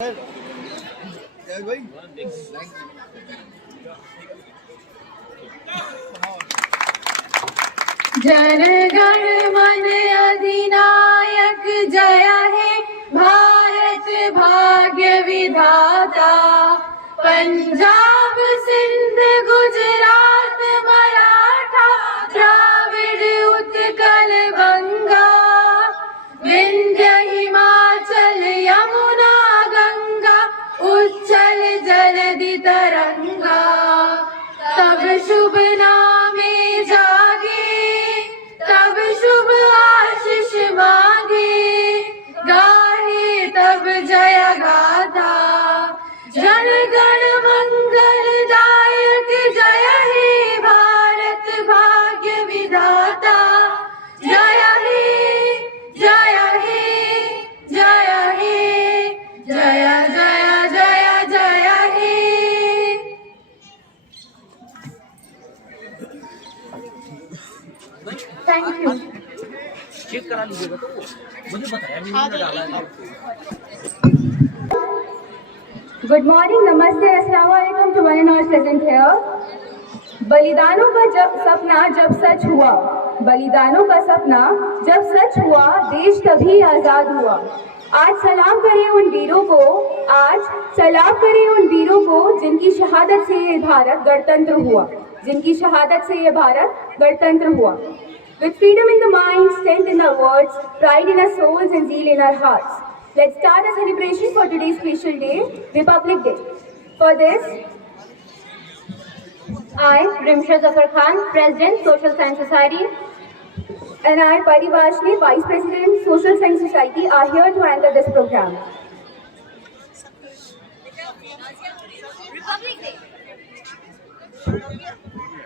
जन गण मन अधिनायक जय हे भारत भाग्य विधाता। पंजाब सिंध गुजरात मराठा द्राविड़ उत्कल गंगा, विंध्य हिमाचल यमुना गंगा उच्चल जलधि तरंगा। तब शुभ नामे जागे, तब शुभ आशीष मांगे, गाहे तब जय गाथा। जन गण मंगल दायक जय हे भारत भाग्य विधाता। जय हे जय हे जय हे जय जय जय जय हे। Thank you. चेक करा लीजिएगा तो मुझे बताया भी नहीं डाला है। गुड मॉर्निंग, नमस्ते, अस्सलाम वालेकुम to one and all present here. बलिदानों का जब सपना जब सच हुआ, बलिदानों का सपना जब सच हुआ, देश तभी आजाद हुआ। आज सलाम करें उन वीरों को, आज सलाम करें उन वीरों को जिनकी शहादत से ये भारत गणतंत्र हुआ, जिनकी शहादत से ये भारत गणतंत्र हुआ। With freedom in the mind, strength in our words, pride in our souls and zeal in our hearts, let's start a celebration for today's special day, Republic Day. For this, I, Rimsha Zafar Khan, President, Social Science Society, and I, Pari Vashni, Vice President, Social Science Society, are here to anchor this program.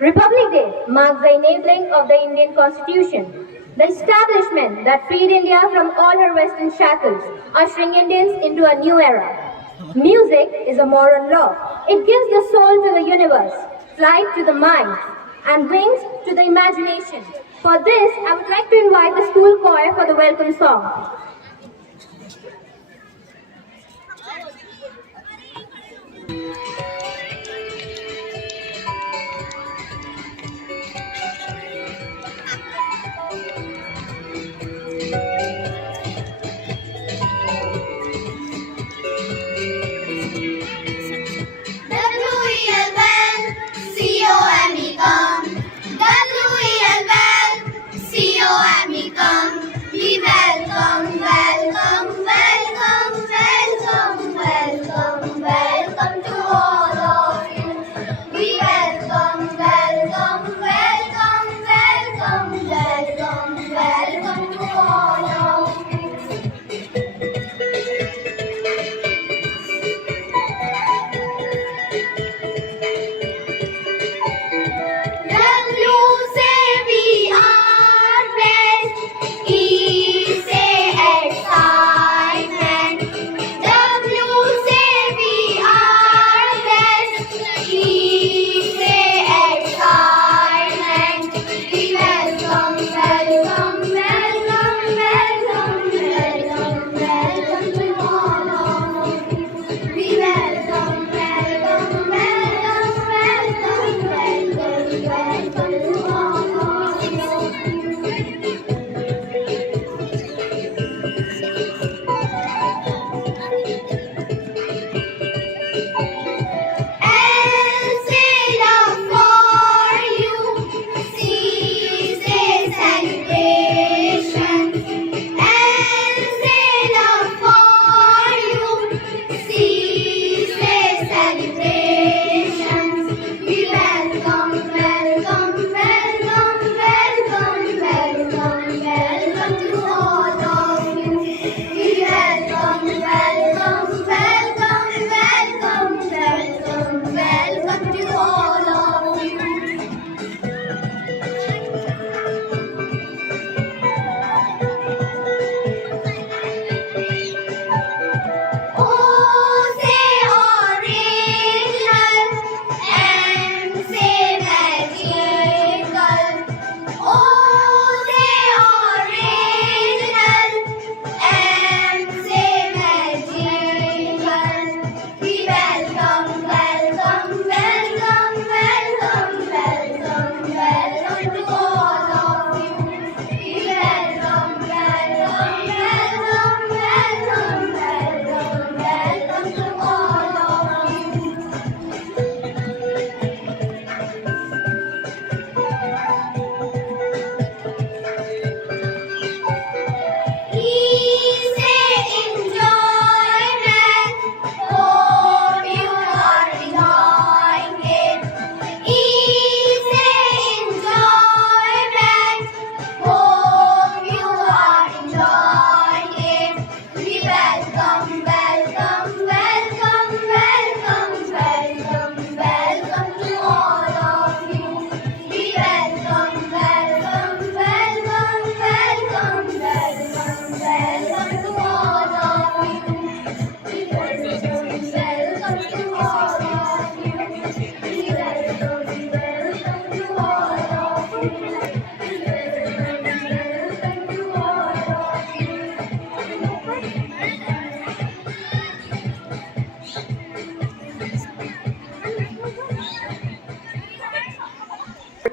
Republic Day marks the enabling of the Indian Constitution, the establishment that freed India from all her western shackles, ushering Indians into a new era. Music is a moral law. It gives the soul to the universe, flight to the mind, and wings to the imagination. For this, I would like to invite the school choir for the welcome song. We welcome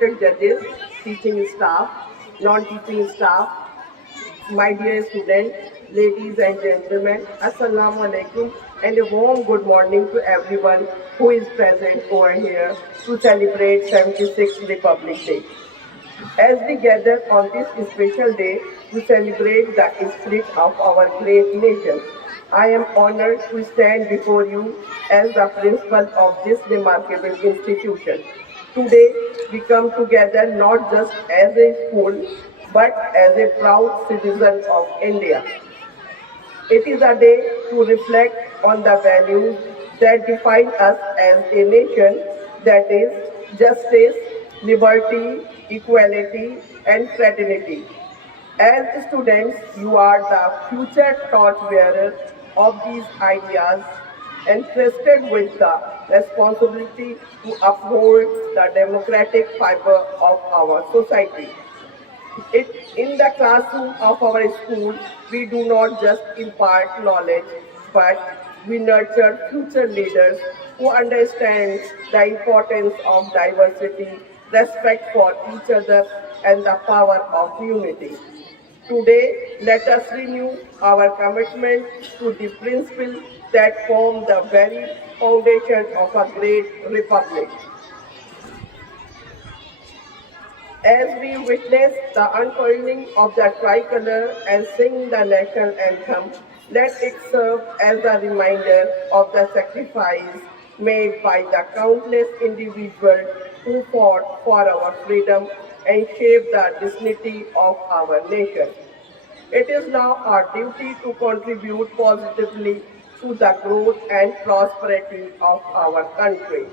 respected judges, teaching staff, non-teaching staff, my dear students, ladies and gentlemen, Assalamu alaikum and a warm good morning to everyone who is present over here to celebrate 76th Republic Day. As we gather on this special day to celebrate the spirit of our great nation, I am honored to stand before you as the principal of this remarkable institution. Today, we come together not just as a school, but as a proud citizen of India. It is a day to reflect on the values that define us as a nation, that is, justice, liberty, equality, and fraternity. As students, you are the future torchbearers of these ideas, entrusted with the responsibility to uphold the democratic fiber of our society. In the classroom of our school, we do not just impart knowledge, but we nurture future leaders who understand the importance of diversity, respect for each other, and the power of unity. Today, let us renew our commitment to the principles that form the very foundation of a great republic. As we witness the unfurling of the tricolor and sing the national anthem, let it serve as a reminder of the sacrifice made by the countless individuals who fought for our freedom and shaped the destiny of our nation. It is now our duty to contribute positively to the growth and prosperity of our country.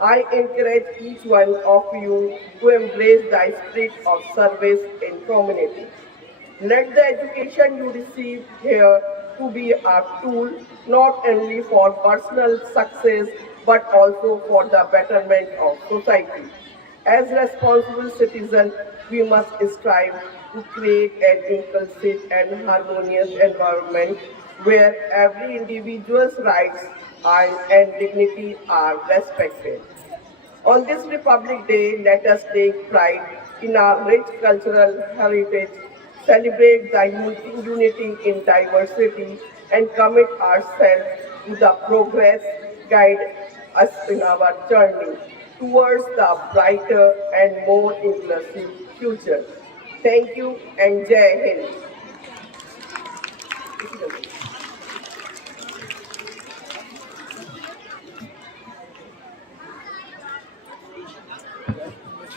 I encourage each one of you to embrace the spirit of service in community. Let the education you receive here to be a tool not only for personal success but also for the betterment of society. As responsible citizens, we must strive to create an inclusive and harmonious environment where every individual's rights and dignity are respected. On this Republic Day, let us take pride in our rich cultural heritage, celebrate the unity in diversity, and commit ourselves to the progress, guide us in our journey towards the brighter and more inclusive future. Thank you and Jai Hind.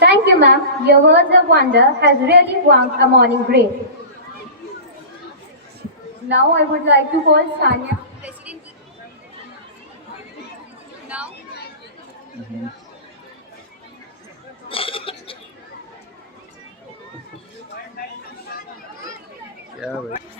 Thank you, ma'am. Your words of wonder has really warmed a morning breeze. Now I would like to call Sanya. Now. क्या भाई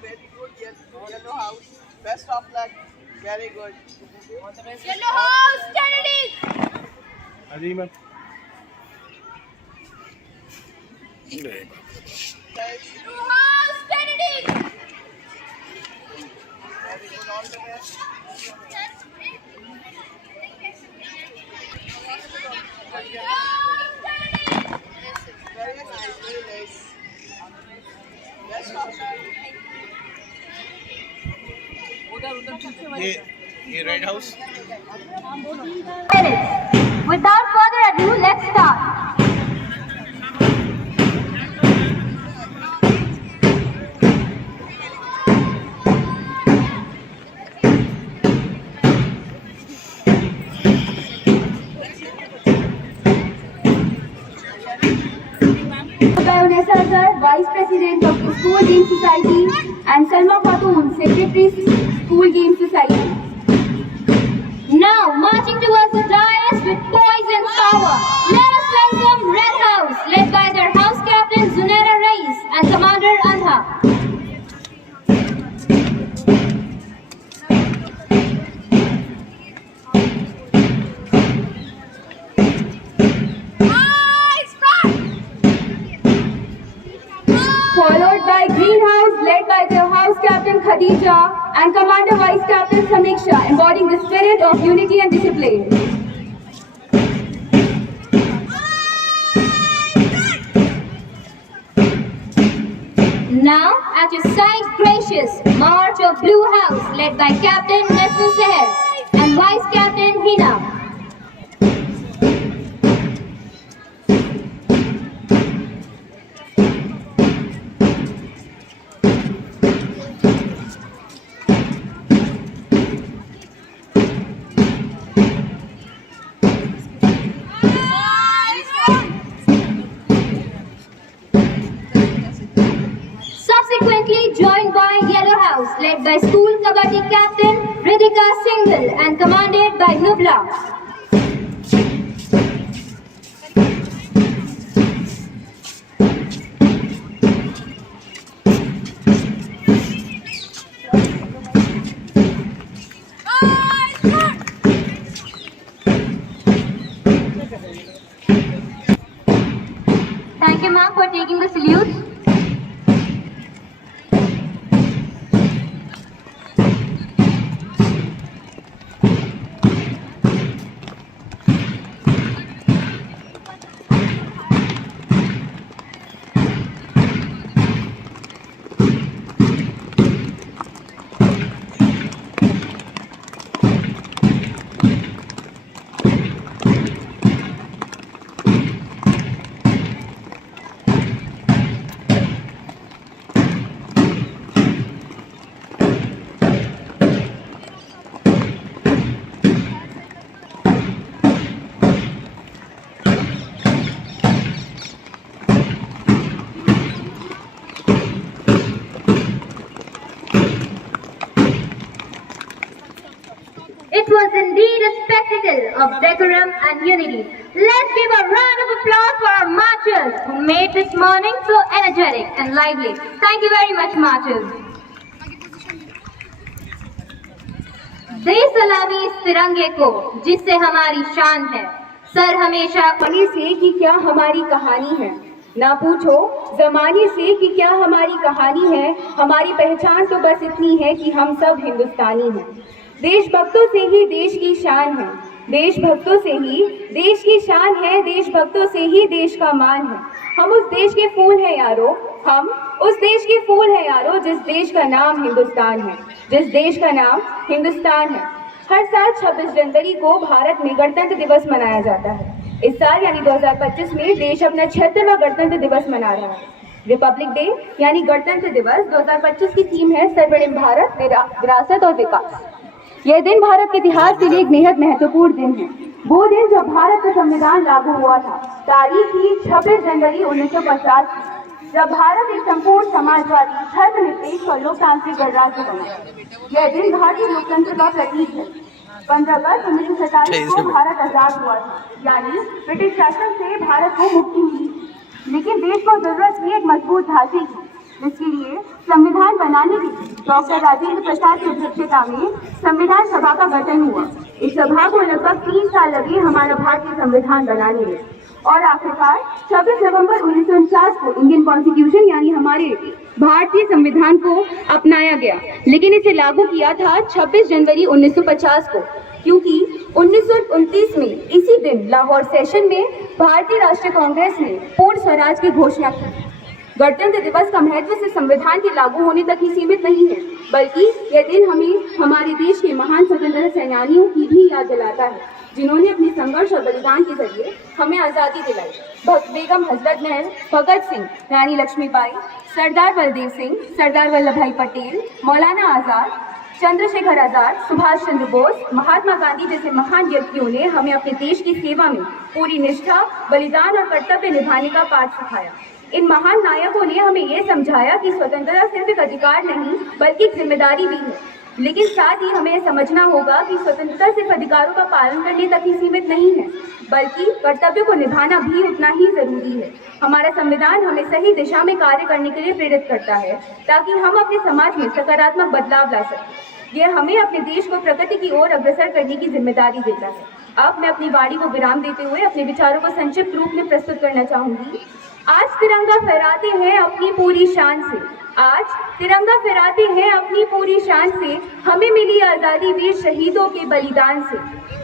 Very good, Yellow House. Best of luck. Very good. Yellow House, Kennedy! अजी ma'am Yellow House, Kennedy! Very good. All the best. Very nice. Very nice. Best of luck. ये red house Without further ado, let's start. Vanessa Sir, Vice President of the School Game Society, and Salma Khatoon, Secretary, School Game Society. Now, marching towards the dais with poise and power, let us welcome Khadeja, and Commander Vice Captain Samiksha, embodying the spirit of unity and discipline. Now, at your side, gracious March of Blue House, led by Captain Nasser Seher and Vice Captain Hina. Subsequently joined by Yellow House, led by School Kabaddi Captain Ritika Singhal and commanded by Nubla. Thank you, ma'am, for taking the salute. It was indeed a spectacle of decorum and unity. Let's give a round of applause for our marchers who made this morning so energetic and lively. Thank you very much, marchers. दे सलामी इस तिरंगे को जिससे हमारी शान है। सर हमेशा जमाने से कि क्या हमारी कहानी है, ना पूछो जमाने से कि क्या हमारी कहानी है। हमारी पहचान तो बस इतनी है कि हम सब हिंदुस्तानी हैं। देशभक्तों से ही देश की शान है, देशभक्तों से ही देश की शान है, देशभक्तों से ही देश का मान है। हम उस देश के फूल हैं यारो, हम उस देश के फूल हैं यारो, जिस देश का नाम हिंदुस्तान है, जिस देश का नाम हिंदुस्तान है। हर साल 26 जनवरी को भारत में गणतंत्र दिवस मनाया जाता है। इस साल यानी 2025 में देश अपना 76वां गणतंत्र दिवस मना रहा है। रिपब्लिक डे यानी गणतंत्र दिवस 2025 की थीम है स्वर्णिम भारत, विरासत और विकास। यह दिन भारत के इतिहास के लिए एक बेहद महत्वपूर्ण दिन है। वो दिन जब भारत का संविधान लागू हुआ था। तारीख थी 26 जनवरी 1950 जब भारत एक संपूर्ण समाजवादी, धर्मनिरपेक्ष और लोकतांत्रिक गणराज्य बना। यह दिन भारतीय लोकतंत्र का प्रतीक है। 15 अगस्त 1947 को भारत आजाद हुआ था, यानी ब्रिटिश शासन से भारत को मुक्ति मिली। लेकिन देश को जरूरत थी एक मजबूत ढांचे की, जिसके लिए संविधान बनाने के लिए डॉक्टर राजेंद्र प्रसाद की अध्यक्षता में संविधान सभा का गठन हुआ। इस सभा को लगभग 3 साल लगे हमारा भारतीय संविधान बनाने में और आखिरकार 26 नवंबर 1949 को इंडियन कॉन्स्टिट्यूशन यानी हमारे भारतीय संविधान को अपनाया गया। लेकिन इसे लागू किया था 26 जनवरी 1950 को, क्योंकि 1929 में इसी दिन लाहौर सेशन में भारतीय राष्ट्रीय कांग्रेस ने पूर्ण स्वराज की घोषणा की। गणतंत्र दिवस का महत्व सिर्फ संविधान के लागू होने तक ही सीमित नहीं है, बल्कि यह दिन हमें हमारे देश के महान स्वतंत्रता सेनानियों की भी याद दिलाता है, जिन्होंने अपने संघर्ष और बलिदान के जरिए हमें आज़ादी दिलाई। भक्त बेगम हजरत महल, भगत सिंह, रानी लक्ष्मीबाई, सरदार बलदेव सिंह, सरदार वल्लभ भाई पटेल, मौलाना आज़ाद, चंद्रशेखर आजाद, सुभाष चंद्र बोस, महात्मा गांधी जैसे महान व्यक्तियों ने हमें अपने देश की सेवा में पूरी निष्ठा, बलिदान और कर्तव्य निभाने का पाठ सिखाया। इन महान नायकों ने हमें ये समझाया कि स्वतंत्रता सिर्फ एक अधिकार नहीं बल्कि एक जिम्मेदारी भी है। लेकिन साथ ही हमें समझना होगा कि स्वतंत्रता सिर्फ अधिकारों का पालन करने तक ही सीमित नहीं है, बल्कि कर्तव्य को निभाना भी उतना ही जरूरी है। हमारा संविधान हमें सही दिशा में कार्य करने के लिए प्रेरित करता है, ताकि हम अपने समाज में सकारात्मक बदलाव ला सकें। यह हमें अपने देश को प्रगति की ओर अग्रसर करने की जिम्मेदारी देता है। अब मैं अपनी वाणी को विराम देते हुए अपने विचारों को संक्षिप्त रूप में प्रस्तुत करना चाहूंगी। आज तिरंगा फहराते हैं अपनी पूरी शान से, आज तिरंगा फहराते हैं अपनी पूरी शान से। हमें मिली आज़ादी वीर शहीदों के बलिदान से।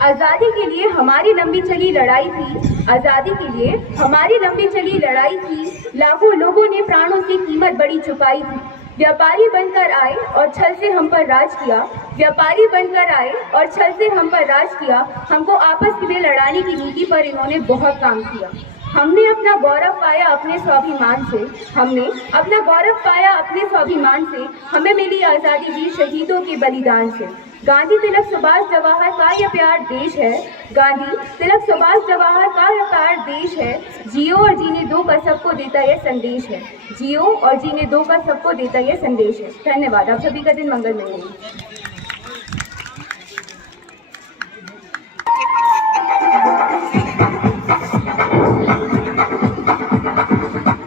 आज़ादी के लिए हमारी लंबी चली लड़ाई थी, आज़ादी के लिए हमारी लंबी चली लड़ाई थी। लाखों लोगों ने प्राणों की कीमत बड़ी चुकाई थी। व्यापारी बनकर आए और छल से हम पर राज किया, व्यापारी बनकर आए और छल से हम पर राज किया। हमको आपस में लड़ाने की नीति पर इन्होंने बहुत काम किया। हमने अपना गौरव पाया अपने स्वाभिमान से, हमने अपना गौरव पाया अपने स्वाभिमान से। हमें मिली आज़ादी वीर शहीदों के बलिदान से। गांधी तिलक सुभाष जवाहर का यह प्यार देश है, गांधी तिलक सुभाष जवाहर का यह प्यार देश है। जियो और जीने दो का सबको देता यह संदेश है, जियो और जीने दो का सबको देता यह संदेश है। धन्यवाद। आप सभी का दिन मंगलमय हो।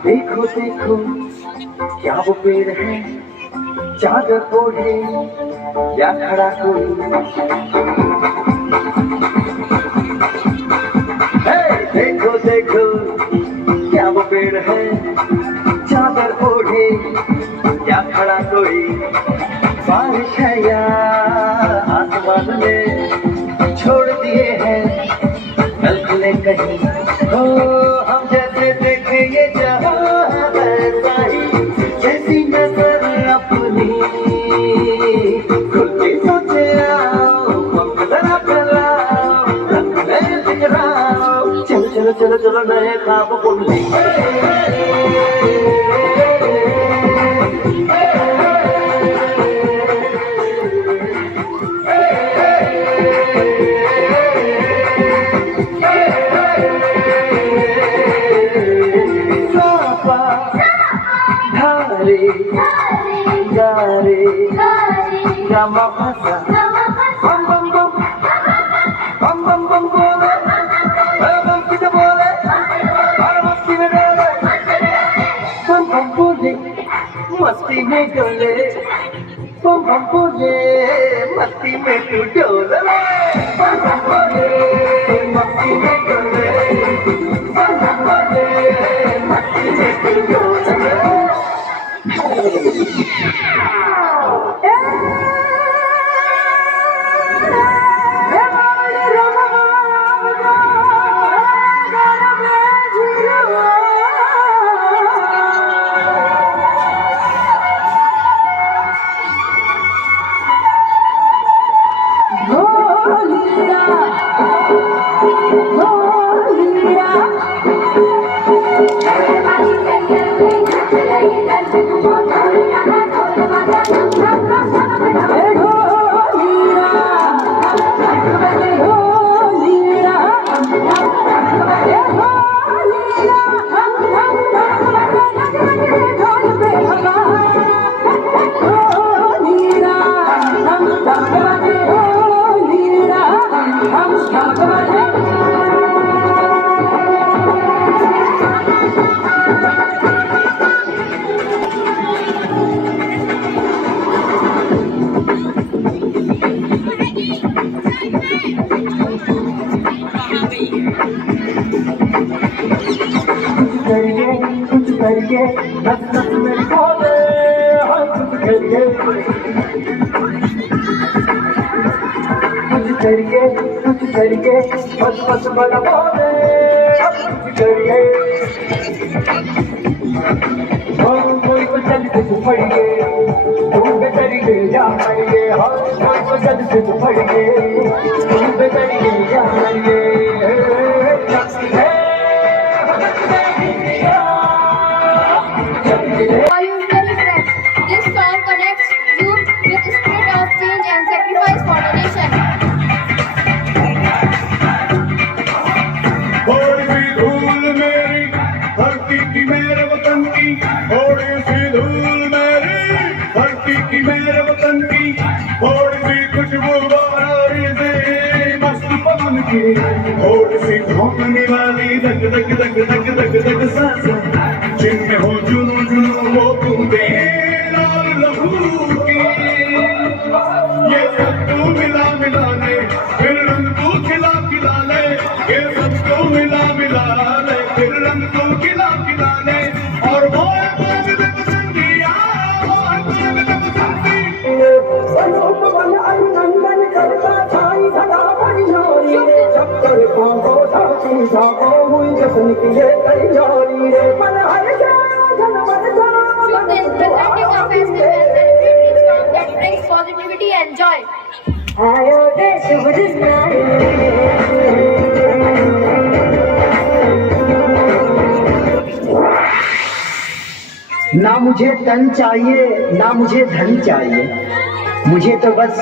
देखो देखो क्या वो पेड़ है, चादर ओढ़े या खड़ा कोई। देखो देखो क्या वो पेड़ है, चादर ओढ़े या खड़ा कोई। बारिश है या आसमान ने छोड़ दिए हैं कल खुले कहीं। हो हम जैसे देखे ये जहां वैसा ही, जैसी नजर अपनी खुद के सोचे आओ, हम जरा फैलाओ, रंग में बिखराओ। चलो चलो चलो चलो नए ख्वाब बुन मस्ती में डोले, बम बम बोले, मस्ती में तू डोले। बम बम बोले, मस्ती में डोले, बम बम बोले, मस्ती में तू डोले। करिए नस नस में खोले, कुछ करिए कुछ करिए, बस बस बड़ा बोले, कुछ करिए। कोई तो चल से पड़िए, तुम पे करिए जा मरिए। कोई तो चल से पड़िए, तुम पे करिए जा मरिए। This song connects youth with the spirit of change and sacrifice for the nation. थोड़ी सी धूल मेरी धरती की मेरे वतन की, थोड़ी सी धूल मेरी धरती की मेरे वतन की, थोड़ी सी खुशबू बारी से मस्त पवन की, थोड़ी सी धोखने वाली धक धक धक धक धक धक सांसें, जिनमें हो जुनू जुनू वो बूंदे लाल लहू की। ये सब तू मिला मिला ले, फिर रंग तू खिला खिला ले। ये सब तू मिला मिला ले, फिर रंग तू खिला खिला ले। हुस्न की है तैयारी रे मन हर जाओ धन मन जाओ Students, presenting a festival celebrating song that brings positivity and joy. आयो रे शुभ दिन आए। ना मुझे तन चाहिए ना मुझे धन चाहिए, मुझे तो बस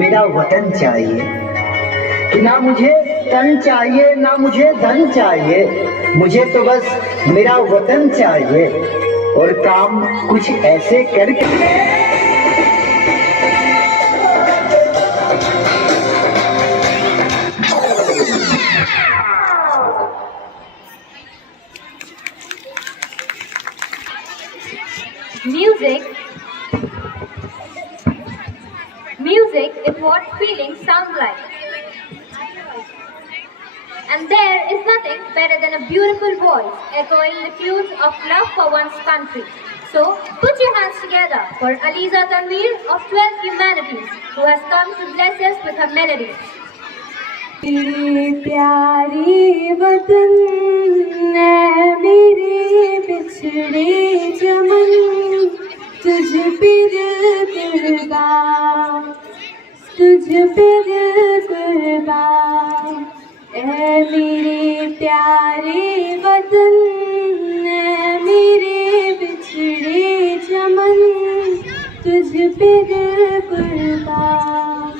मेरा वतन चाहिए। कि ना मुझे तन चाहिए ना मुझे धन चाहिए, मुझे तो बस मेरा वतन चाहिए। और काम कुछ ऐसे करके Music is what feelings sound like. And there is nothing better than a beautiful voice echoing the tunes of love for one's country. So, put your hands together for Aliza Tanveer of 12 Humanities, who has come to bless us with her melodies. मेरे प्यारे वतन है मेरे बिछड़े चमन, तुझ पे दिल कुर्बान, तुझ पे दिल कुर्बान। ऐ मेरे प्यारे वतन है मेरे बिछड़े चमन, तुझ पे दिल कुर्बान,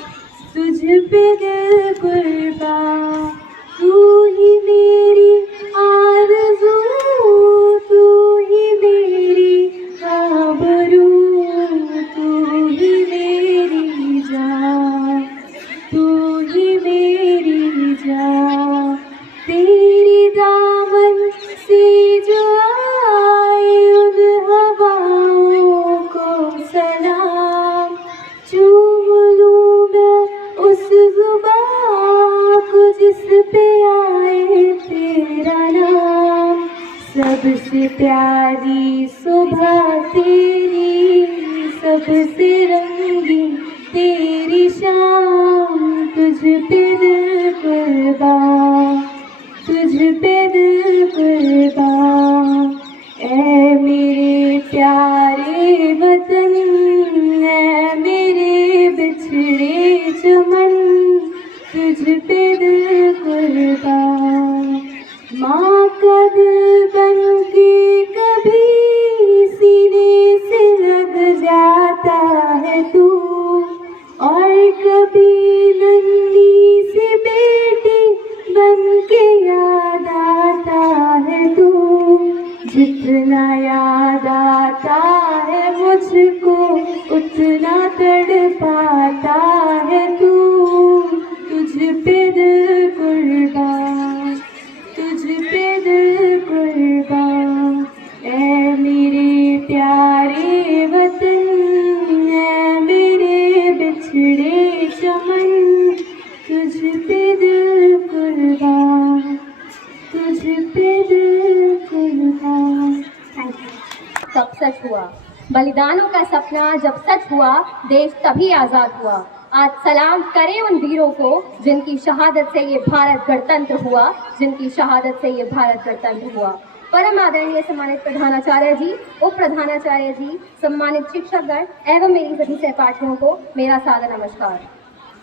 तुझ पे दिल कुर्बान। तू ही मेरी आरज़ू, तू ही मेरी आबरू, तू ही मेरी जान, तू ही मेरी जान। तेरी दामन से जो आए उन हवाओं को सलाम, चूम लूं मैं उस ज़ुबां को जिस पे आए तेरा नाम। सबसे प्यारी सुबह तेरी, सबसे रंगीन तेरी शाम, तुझ पे दिल कुर्बान, तुझ पे दिल कुर्बान। ऐ मेरे प्यारे वतन है मेरे बिछड़े चमन, तुझ पे दिल कुर्बान। माँ का दिल बन के कभी सीने से लग जाता है तू, और कभी नन्ही सी बेटी बन के याद आता है तू। जितना याद आता है मुझको उतना तड़पाता है तू। तुझ पे दिल कुर्बान, तुझ पे दिल कुर्बान। ऐ मेरे प्यारे वतन है मेरे बिछड़े चमन, तुझ पे दिल कुर्बान, तुझ पे दिल कुर्बान। तब सच हुआ, बलिदानों का सपना जब सच हुआ, देश तभी आजाद हुआ। आज सलाम करें उन वीरों को जिनकी शहादत से ये भारत गणतंत्र हुआ, जिनकी शहादत से ये भारत गणतंत्र हुआ। परम आदरणीय सम्मानित प्रधानाचार्य जी, उप प्रधानाचार्य जी, सम्मानित शिक्षकगण एवं मेरी सभी सहपाठियों को मेरा सादर नमस्कार।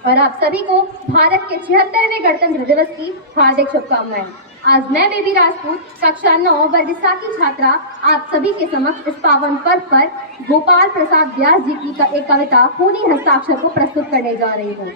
और आप सभी को भारत के 76वें गणतंत्र दिवस की हार्दिक शुभकामनाएं। आज मैं बेबी राजपूत कक्षा 9 वर्ग की छात्रा आप सभी के समक्ष इस पावन पर्व पर गोपाल प्रसाद व्यास जी की एक कविता खूनी हस्ताक्षर को प्रस्तुत करने जा रही हूँ।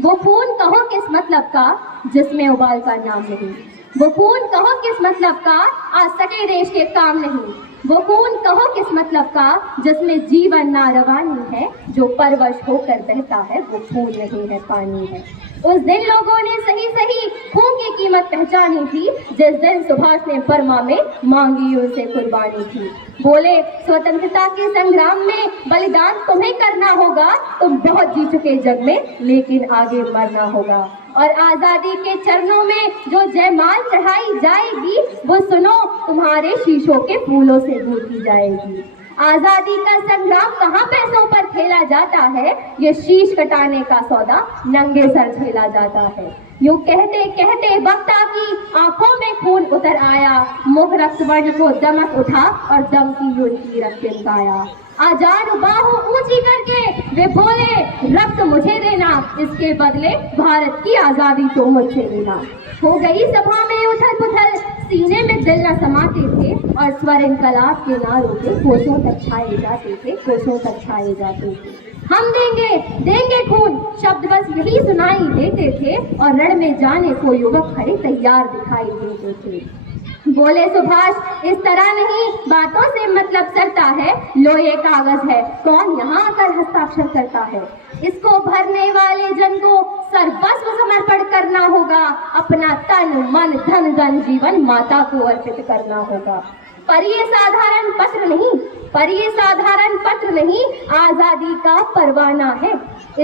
वो खून कहो किस मतलब का जिसमें उबाल का नाम नहीं, वो खून कहो किस मतलब का आज सके देश के काम नहीं, वो खून कहो किस मतलब का जिसमें जीवन ना रवानी है, जो परवश होकर बहता है वो खून नहीं है पानी है। उस दिन लोगों ने सही सही खून की कीमत पहचानी थी, जिस दिन सुभाष ने बर्मा में मांगी उनसे कुर्बानी थी। बोले स्वतंत्रता के संग्राम में बलिदान तुम्हें करना होगा, तुम बहुत जी चुके जग में लेकिन आगे मरना होगा। और आजादी के चरणों में जो जयमाल चढ़ाई जाएगी, वो सुनो तुम्हारे शीशों के फूलों से गूंथी जाएगी। आजादी का संग्राम कहाँ पैसों पर खेला जाता है, ये शीश कटाने का सौदा नंगे सर झेला जाता है। यूं कहते कहते बक्ता की आंखों में खून उतर आया, मुख रक्त वर्ण को दमक उठा और दम की युवती रक्त गाया। आजाद बाहों ऊंची करके वे बोले, रक्त मुझे देना, इसके बदले भारत की आजादी तो मुझसे लेना। हो गई सभा में उथल पुथल, सीने में दिल न समाते थे और स्वर इनकलाब के नारों के कोसों तक छाए जाते थे, कोसों तक छाए जाते थे। हम देंगे देंगे खून, शब्द बस यही सुनाई देते थे और रण में जाने को युवक खड़े तैयार दिखाई देते थे। बोले सुभाष, इस तरह नहीं, बातों से मतलब सरता है, लो ये कागज है, कौन यहाँ आकर हस्ताक्षर करता है। इसको भरने वाले जन को सर्वस्व समर्पण करना होगा, अपना तन मन धन जन जीवन माता को अर्पित करना होगा। पर ये साधारण पत्र नहीं, पर ये साधारण पत्र नहीं, आजादी का परवाना है।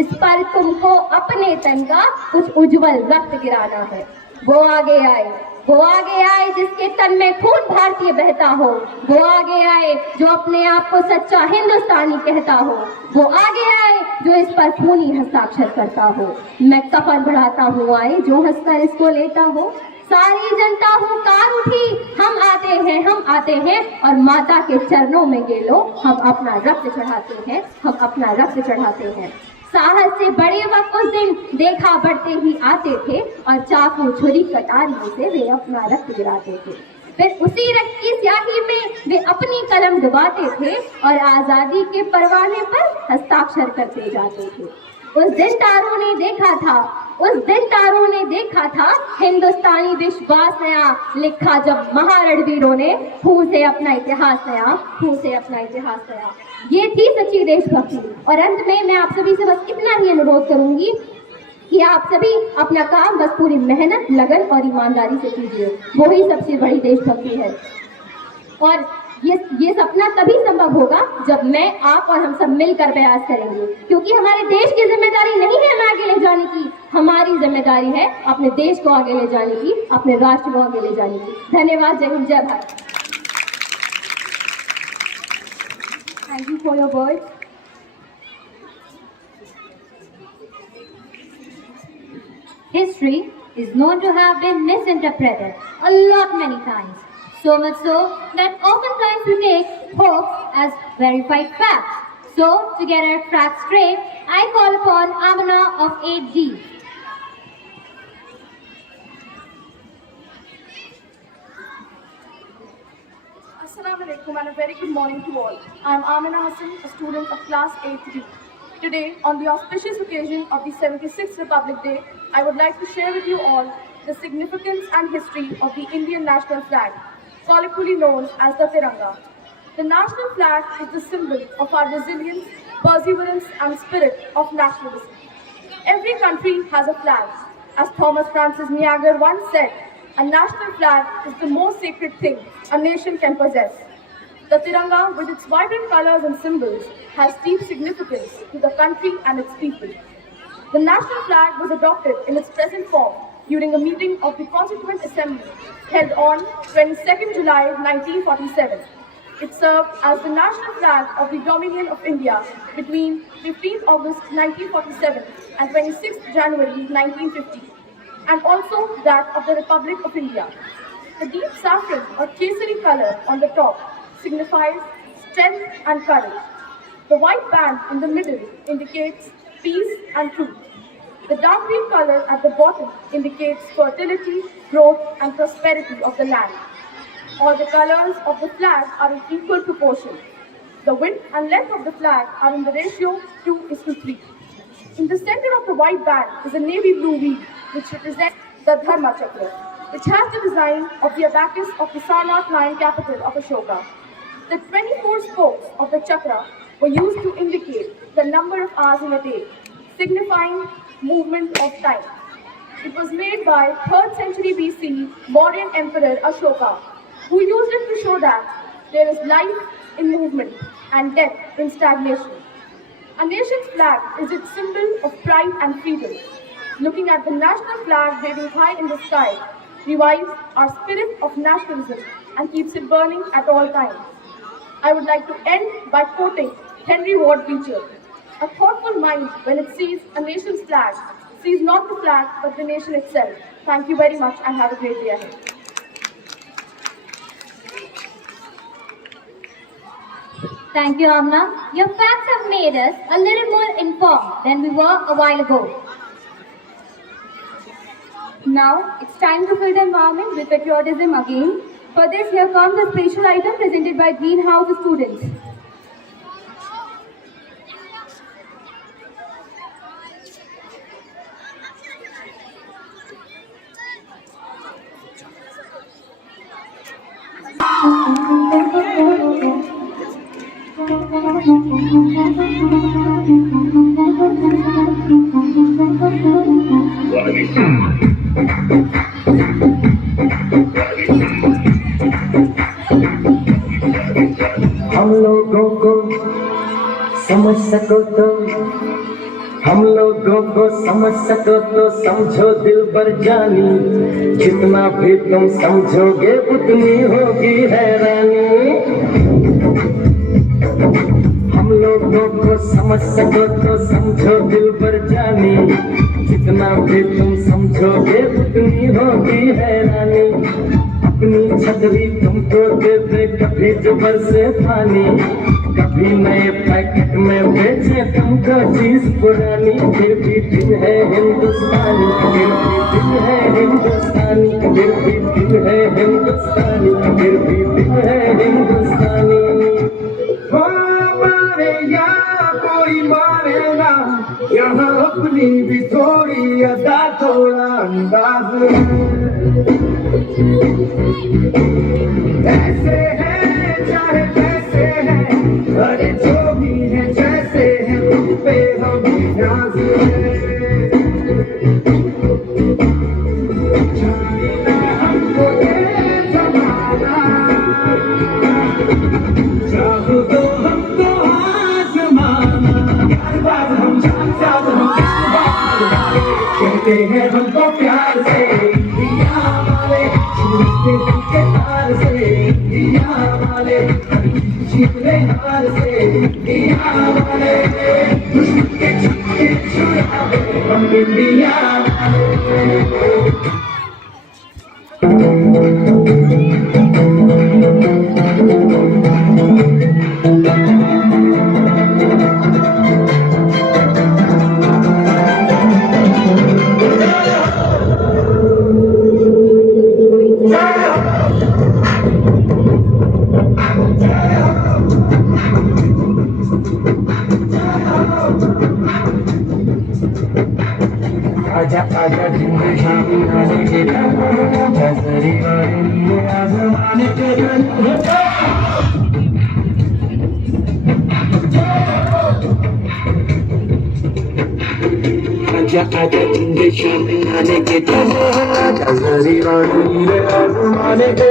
इस पर तुमको अपने तन का कुछ उज्जवल रक्त गिराना है। वो आगे आए, वो आगे आए जिसके तन में खून भारतीय बहता हो, वो आगे आए जो अपने आप को सच्चा हिंदुस्तानी कहता हो, वो आगे आए जो इस पर खूनी हस्ताक्षर करता हो। मैं कफन बढ़ाता हूँ आए जो हंसकर इसको लेता हो। सारी जनता हुंकार उठी, हम आते हैं और माता के चरणों में गेलो हम अपना रक्त चढ़ाते हैं, हम अपना रक्त चढ़ाते हैं। साहस से बड़े वक्त उस दिन देखा बढ़ते ही आते थे और चाकू छुरी कटारियों से वे अपना रक्त गिराते थे। फिर उसी रक्त की स्याही में वे अपनी कलम डुबाते थे और आजादी के परवाने पर हस्ताक्षर करते जाते थे। उस दिन तारों ने देखा था, उस दिन तारों ने देखा था हिंदुस्तानी विश्वास नया लिखा जब महारणवीरों ने खून से अपना इतिहास नया, खून से अपना इतिहास नया। ये थी सच्ची देशभक्ति। और अंत में मैं आप सभी से बस इतना ही अनुरोध करूंगी कि आप सभी अपना काम बस पूरी मेहनत, लगन और ईमानदारी से कीजिए, वो ही सबसे बड़ी देशभक्ति है। और ये सपना तभी संभव होगा जब मैं, आप और हम सब मिलकर प्रयास करेंगे, क्योंकि हमारे देश की जिम्मेदारी नहीं है हमें आगे ले जाने की, हमारी जिम्मेदारी है अपने देश को आगे ले जाने की, अपने राष्ट्र को आगे ले जाने की। धन्यवाद। जय हिंद, जय Bharat. Thank you for your words. History is known to have been misinterpreted a lot many times. So much so that oftentimes we take hoax as verified facts. So, to get our facts straight, I call upon Amina of 8D. Assalamu alaikum and a very good morning to all. I am Amina Hassan, a student of class 8D. Today, on the auspicious occasion of the 76th Republic Day, I would like to share with you all the significance and history of the Indian national flag, colloquially known as the Tiranga. The national flag is the symbol of our resilience, perseverance and spirit of nationalism. Every country has a flag. As Thomas Francis Niagara once said, a national flag is the most sacred thing a nation can possess. The Tiranga, with its vibrant colors and symbols, has deep significance to the country and its people. The national flag was adopted in its present form during a meeting of the Constituent Assembly held on 22nd July 1947. It served as the national flag of the Dominion of India between 15th August 1947 and 26th January 1950, and also that of the Republic of India. The deep saffron or kesari color on the top signifies strength and courage. The white band in the middle indicates peace and truth. The dark green color at the bottom indicates fertility, growth and prosperity of the land. All the colors of the flag are in equal proportion. The width and length of the flag are in the ratio 2:3. In the center of the white band is a navy blue wheel which represents the Dharma Chakra, which has the design of the abacus of the Sarnath lion capital of Ashoka. The 24 spokes of the chakra were used to indicate the number of hours in a day, signifying movement of time. It was made by 3rd century BC Mauryan Emperor Ashoka, who used it to show that there is life in movement and death in stagnation. A nation's flag is its symbol of pride and freedom. Looking at the national flag waving high in the sky revives our spirit of nationalism and keeps it burning at all times. I would like to end by quoting Henry Ward Beecher. A thoughtful mind, when it sees a nation's flag, sees not the flag but the nation itself. Thank you very much and have a great day ahead. Thank you, Amna. Your facts have made us a little more informed than we were a while ago. Now, it's time to fill the environment with patriotism again. For this, here comes a special item presented by Greenhouse students. हम लोगों को समझ सको तो हम लोगों को समझ सको तो समझो दिल भर जानी, जितना भी तुम समझोगे उतनी होगी हैरानी। हम लोगों को समझ सको तो समझो दिल भर जानी, जितना भी तुम समझोगे उतनी होगी हैरानी। अपनी छतरी तुमको दे दे कभी जुबर से पानी, कभी नए पैकेट में बेचे तुमको चीज पुरानी। फिर भी दिल है हिंदुस्तानी, फिर भी दिल है हिंदुस्तानी, फिर भी दिल है हिंदुस्तानी, फिर भी दिल है हिंदुस्तानी। हो मारे या कोई मारे ना, यहाँ अपनी भी थोड़ी अदा थोड़ा अंदाज ऐसे है चाहे कैसे है, अरे जो भी है जैसे है तुम पे हम नाज जाने हमको ये जमाना, चाहो तो हमको आजमाना। यार बात हम जानते हम कहते हैं हमको प्यार से दिया वाले, छूटते दिल के तार से दिया वाले, जीतने हार से दिया वाले, दुश्मन के छक्के छुड़ावे हम इंडिया वाले। आजा आजा जिंदगी आने के नजरी वाले आजमाने के आजा आजा जिंदगी आने के नजरी वाले आजमाने के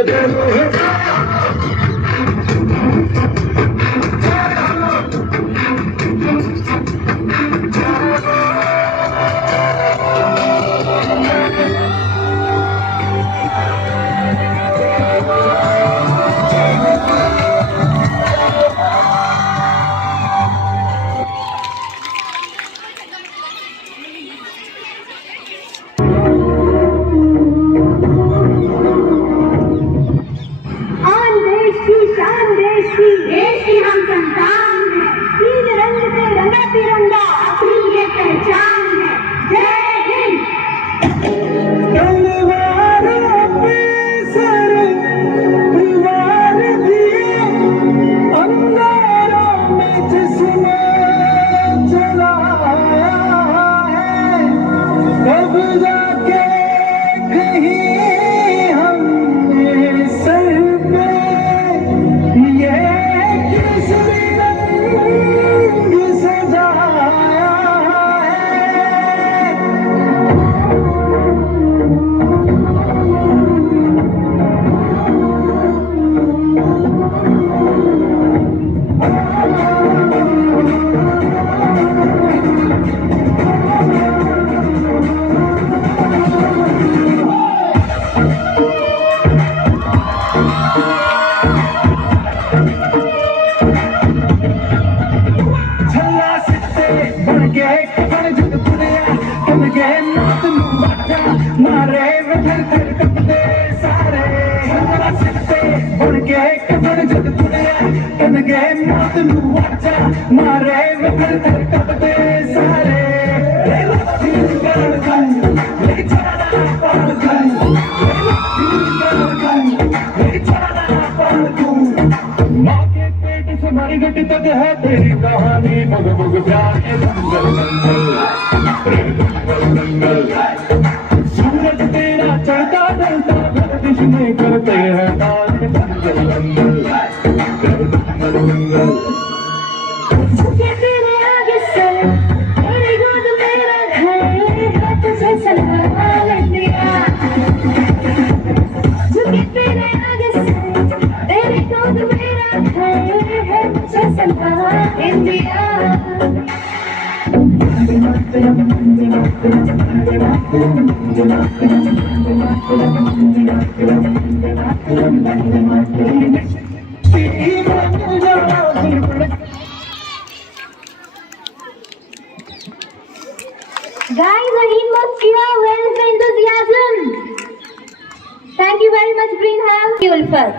गए मौत नू वाचा मारे वधर कर कपदे सारे हमरा सिर ते उड़ के कबर जग तुड़िया कन गए मौत नू वाचा मारे वधर कर कपदे सारे माँ के पेट से मरी गटी तक है तेरी कहानी मग मग प्यार के दंगल दंगल सूरज तेरा चढ़ता ढलता गर्दिश में करते हैं ताल दंगल दंगल दंगल झुके तेरे आगे से तेरी गोद मेरा घर है तुझे सलाम इंडिया झुके तेरे आगे से तेरी गोद मेरा घर है तुझे सलाम India Guys, I need more cheer. Where is the enthusiasm? Thank you very much, Green House. की उल्फत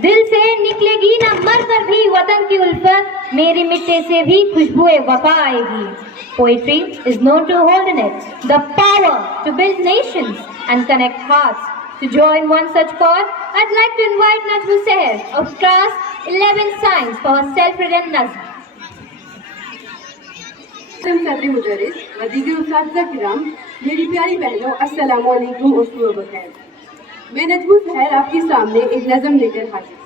दिल से निकलेगी ना मर कर भी वतन की उल्फत मेरे मिट्टे से भी खुशबुए वफा आएगी. Poetry is known to hold in it the power to build nations and connect hearts. To join one such chord, I'd like to invite Najmu Seher of class 11 Science for her self-read nazm. सदरी मुदरिस व दीगर उस्ताद किराम, मेरी प्यारी बहनों, अस्सलाम वालेकुम और सुबह बखैर। मैं नजमू सहर आपके सामने एक नज़म लेकर हाजिर।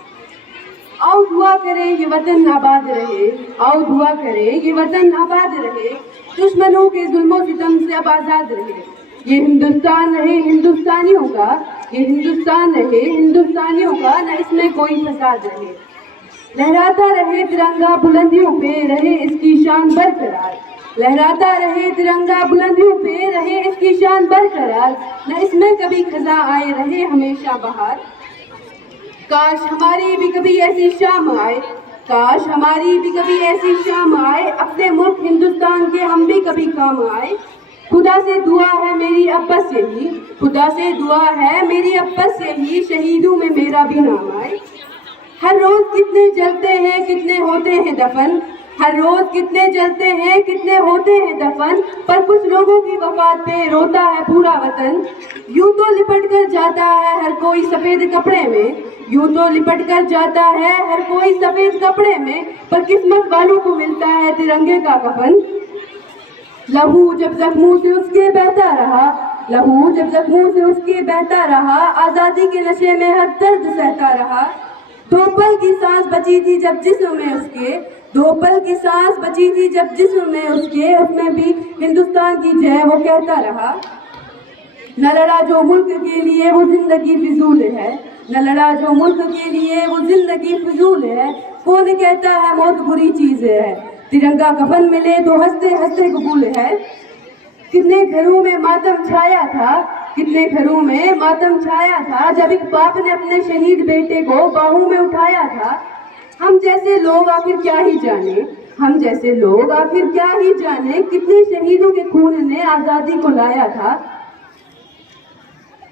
आओ दुआ करें ये वतन आबाद रहे, आओ दुआ करें ये वतन आबाद रहे, दुश्मनों के जुल्मों सितम से अब आज़ाद रहे। ये हिंदुस्तान रहे हिंदुस्तानियों का, ये हिंदुस्तान रहे हिंदुस्तानियों का, न इसमें कोई फसाद रहे। लहराता रहे तिरंगा बुलंदियों पे, रहे इसकी शान बरकरार। लहराता रहे तिरंगा बुलंदियों पे, रहे इसकी शान बरकरार, न इसमें कभी खजा आए, रहे हमेशा बहार। काश हमारी भी कभी ऐसी शाम आए, काश हमारी भी कभी ऐसी शाम आए, अपने मुल्क हिंदुस्तान के हम भी कभी काम आए। खुदा से दुआ है मेरी अब बस यही, खुदा से दुआ है मेरी अब बस यही, शहीदों में मेरा भी नाम आए। हर रोज कितने जलते हैं कितने होते हैं दफन, हर रोज कितने जलते हैं कितने होते हैं दफन, पर कुछ लोगों की वफात पे रोता है पूरा वतन। यूं तो लिपट कर जाता है हर कोई सफेद कपड़े में, यूं तो लिपट कर जाता है हर कोई सफेद कपड़े में, पर किस्मत वालों को मिलता है तिरंगे का कफन। लहू जब जख्मों से उसके बहता रहा, लहू जब जख्मों से उसके बहता रहा, आजादी के नशे में हर दर्द सहता रहा। 2 पल की सांस बची थी जब जिस्म में उसके, 2 पल की सांस बची थी जब जिस्म में उसके, उसमें भी हिंदुस्तान की जय वो कहता रहा। न लड़ा जो मुल्क के लिए वो जिंदगी फिजूल है, न लड़ा जो मुल्क के लिए वो जिंदगी फिजूल है। कौन कहता है मौत बुरी चीज है, तिरंगा कफन मिले तो हंसते हंसते कबूल है। कितने घरों में मातम छाया था, कितने घरों में मातम छाया था, जब एक बाप ने अपने शहीद बेटे को बाहों में उठाया था। हम जैसे लोग आखिर क्या ही जाने, हम जैसे लोग आखिर क्या ही जाने, कितने शहीदों के खून ने आजादी को लाया था।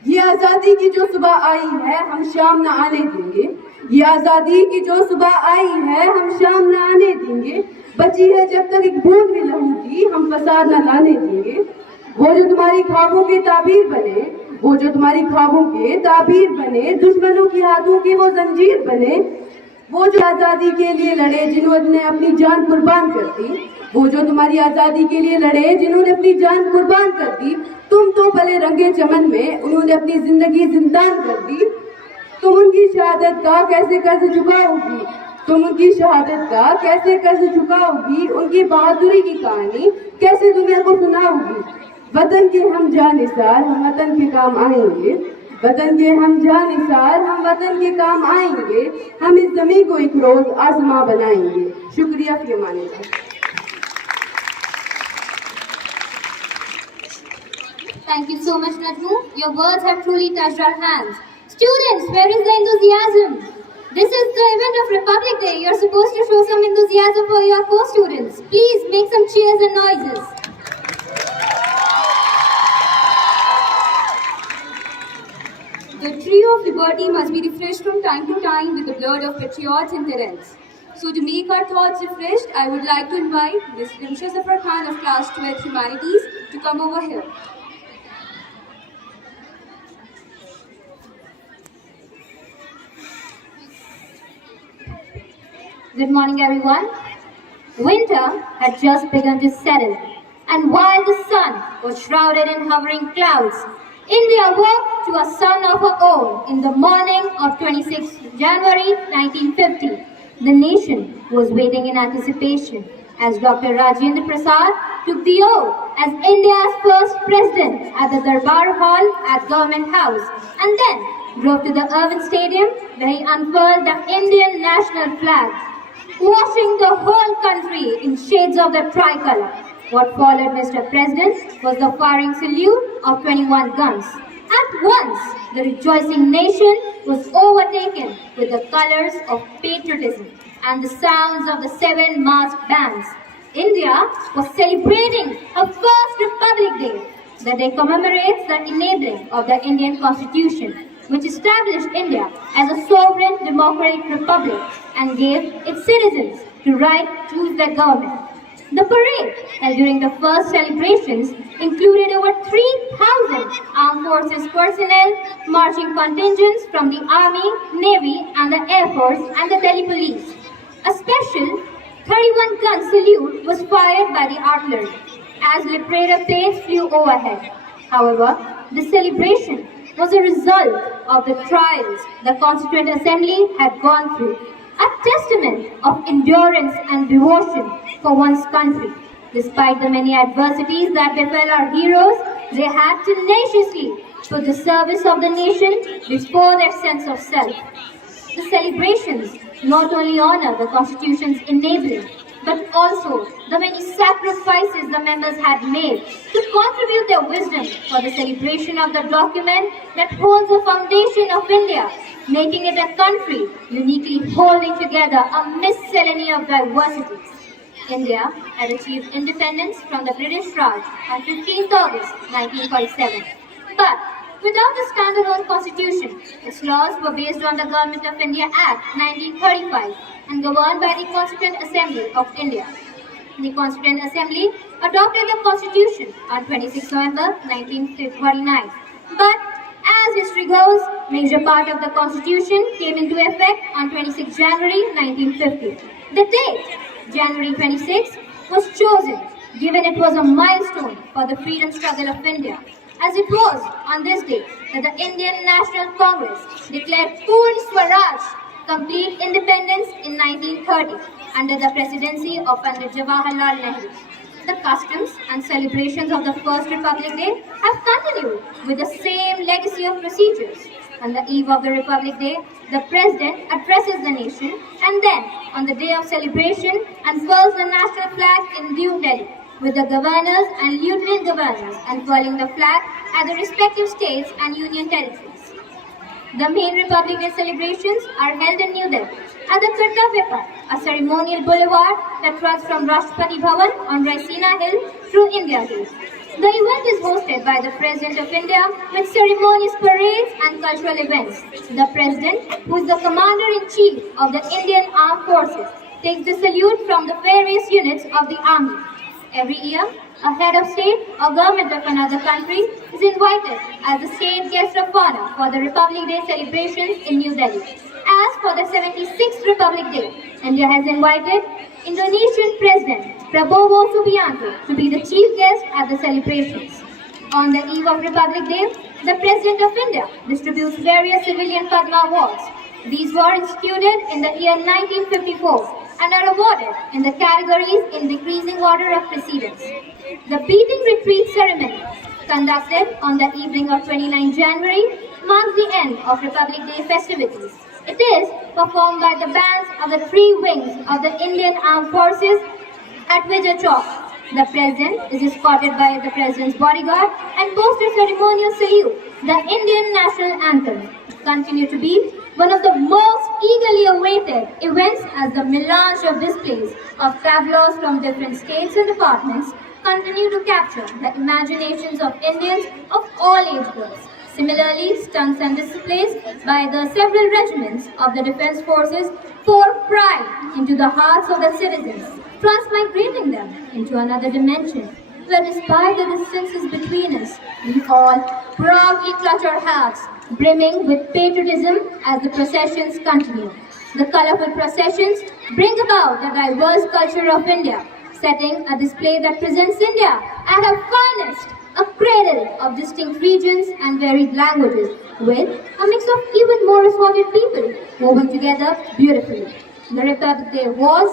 ये आजादी की जो सुबह आई है हम शाम न आने देंगे, ये आजादी की जो सुबह आई है हम शाम न आने देंगे। बची है जब तक एक बूंद भी लहू की हम फसाद न लाने देंगे। वो जो तुम्हारी ख्वाबों के ताबीर बने, वो जो तुम्हारी ख्वाबों के ताबीर बने, दुश्मनों की हाथों की वो जंजीर बने। वो जो आजादी के लिए लड़े जिन्होंने अपनी जान कुर्बान कर दी, वो जो तुम्हारी आजादी के लिए लड़े जिन्होंने अपनी जान कुर्बान कर दी। तुम तो पले रंगे चमन में, उन्होंने अपनी जिंदगी जिंदान कर दी। तुम उनकी शहादत का कैसे कर्ज चुकाओगी, तुम उनकी शहादत का कैसे कर्ज चुकाओगी, उनकी बहादुरी की कहानी कैसे दुनिया को सुनाओगी। वतन के हम जानिसार हम वतन के काम आएंगे, वतन के हम जानिसार हम वतन के काम आएंगे। हम इस जमीन को एक रोज आसमां बनाएंगे। शुक्रिया फी अमानिल्लाह। Thank you so much, Najmu. Your words have truly touched our hands. Students, where is the enthusiasm? This is the event of Republic Day. You're supposed to show some enthusiasm for your co-students. Please make some cheers and noises. tree of liberty must be refreshed from time to time with the blood of patriots and parents. So to make our thoughts refreshed, I would like to invite Ms. Rimsha Zafar Khan of Class 12 Humanities to come over here. Good morning, everyone. Winter had just begun to settle, and while the sun was shrouded in hovering clouds, India woke to a sun of her own in the morning of 26 January 1950. The nation was waiting in anticipation as Dr. Rajendra Prasad took the oath as India's first president at the Darbar Hall at Government House, and then drove to the Irvin Stadium where he unfurled the Indian national flag, washing the whole country in shades of the tricolor. What followed, Mr. President, was the firing salute of 21 guns. At once, the rejoicing nation was overtaken with the colors of patriotism and the sounds of the 7 masked bands. India was celebrating her first Republic Day. The day commemorates the enabling of the Indian Constitution, which established India as a sovereign democratic republic and gave its citizens the right to choose their government. The parade held during the first celebrations included over 3,000 armed forces personnel, marching contingents from the Army, Navy and the Air Force and the Delhi Police. A special 31-gun salute was fired by the artillery as Liberator planes flew overhead. However, the celebration was a result of the trials the Constituent Assembly had gone through, a testament of endurance and devotion for one's country. Despite the many adversities that befell our heroes, they had tenaciously put the service of the nation before their sense of self. The celebrations not only honor the Constitution's enabling, but also the many sacrifices the members had made to contribute their wisdom for the celebration of the document that holds the foundation of India, making it a country uniquely holding together a miscellany of diversities. India had achieved independence from the British Raj on 15th August 1947. But without a standalone constitution, its laws were based on the Government of India Act 1935 and governed by the Constituent Assembly of India. The Constituent Assembly adopted the Constitution on 26 November 1949. But as history goes, major part of the Constitution came into effect on 26 January 1950. The date, January 26, was chosen given it was a milestone for the freedom struggle of India, as it was on this day that the Indian National Congress declared Purna Swaraj, complete independence in 1930 under the presidency of Pandit Jawaharlal Nehru. The customs and celebrations of the First Republic Day have continued with the same legacy of procedures. On the eve of the Republic Day, the President addresses the nation and then, on the day of celebration, unfurls the national flag in New Delhi, with the governors and lieutenant governors unfurling the flag at the respective states and union territories. The main Republic Day celebrations are held in New Delhi at the Kartavya Path, a ceremonial boulevard that runs from Rashtrapati Bhavan on Raisina Hill through India Gate. The event is hosted by the President of India with ceremonious parades and cultural events. The President, who is the Commander-in-Chief of the Indian Armed Forces, takes the salute from the various units of the Army. Every year, a head of state or government of another country is invited as the state guest of honor for the Republic Day celebrations in New Delhi. As for the 76th Republic Day, India has invited Indonesian President Prabowo Subianto to be the chief guest at the celebrations. On the eve of Republic Day, the President of India distributes various civilian Padma Awards. These were instituted in the year 1954 and are awarded in the categories in decreasing order of precedence. The beating retreat ceremony, conducted on the evening of 29 January, marks the end of Republic Day festivities. It is performed by the bands of the three wings of the Indian Armed Forces at Vijay Chowk. The President is escorted by the President's bodyguard and posts a ceremonial salute. The Indian National Anthem continue to be one of the most eagerly awaited events as the melange of displays of tableaus from different states and departments continue to capture the imaginations of Indians of all age groups. Similarly, stunts and displays by the several regiments of the defense forces pour pride into the hearts of the citizens, transmigrating them into another dimension, where despite the distances between us, we all proudly clutch our hearts, brimming with patriotism as the processions continue. The colorful processions bring about the diverse culture of India, setting a display that presents India at her finest, a cradle of distinct regions and varied languages, with a mix of even more assorted people moving together beautifully. The Republic Day was,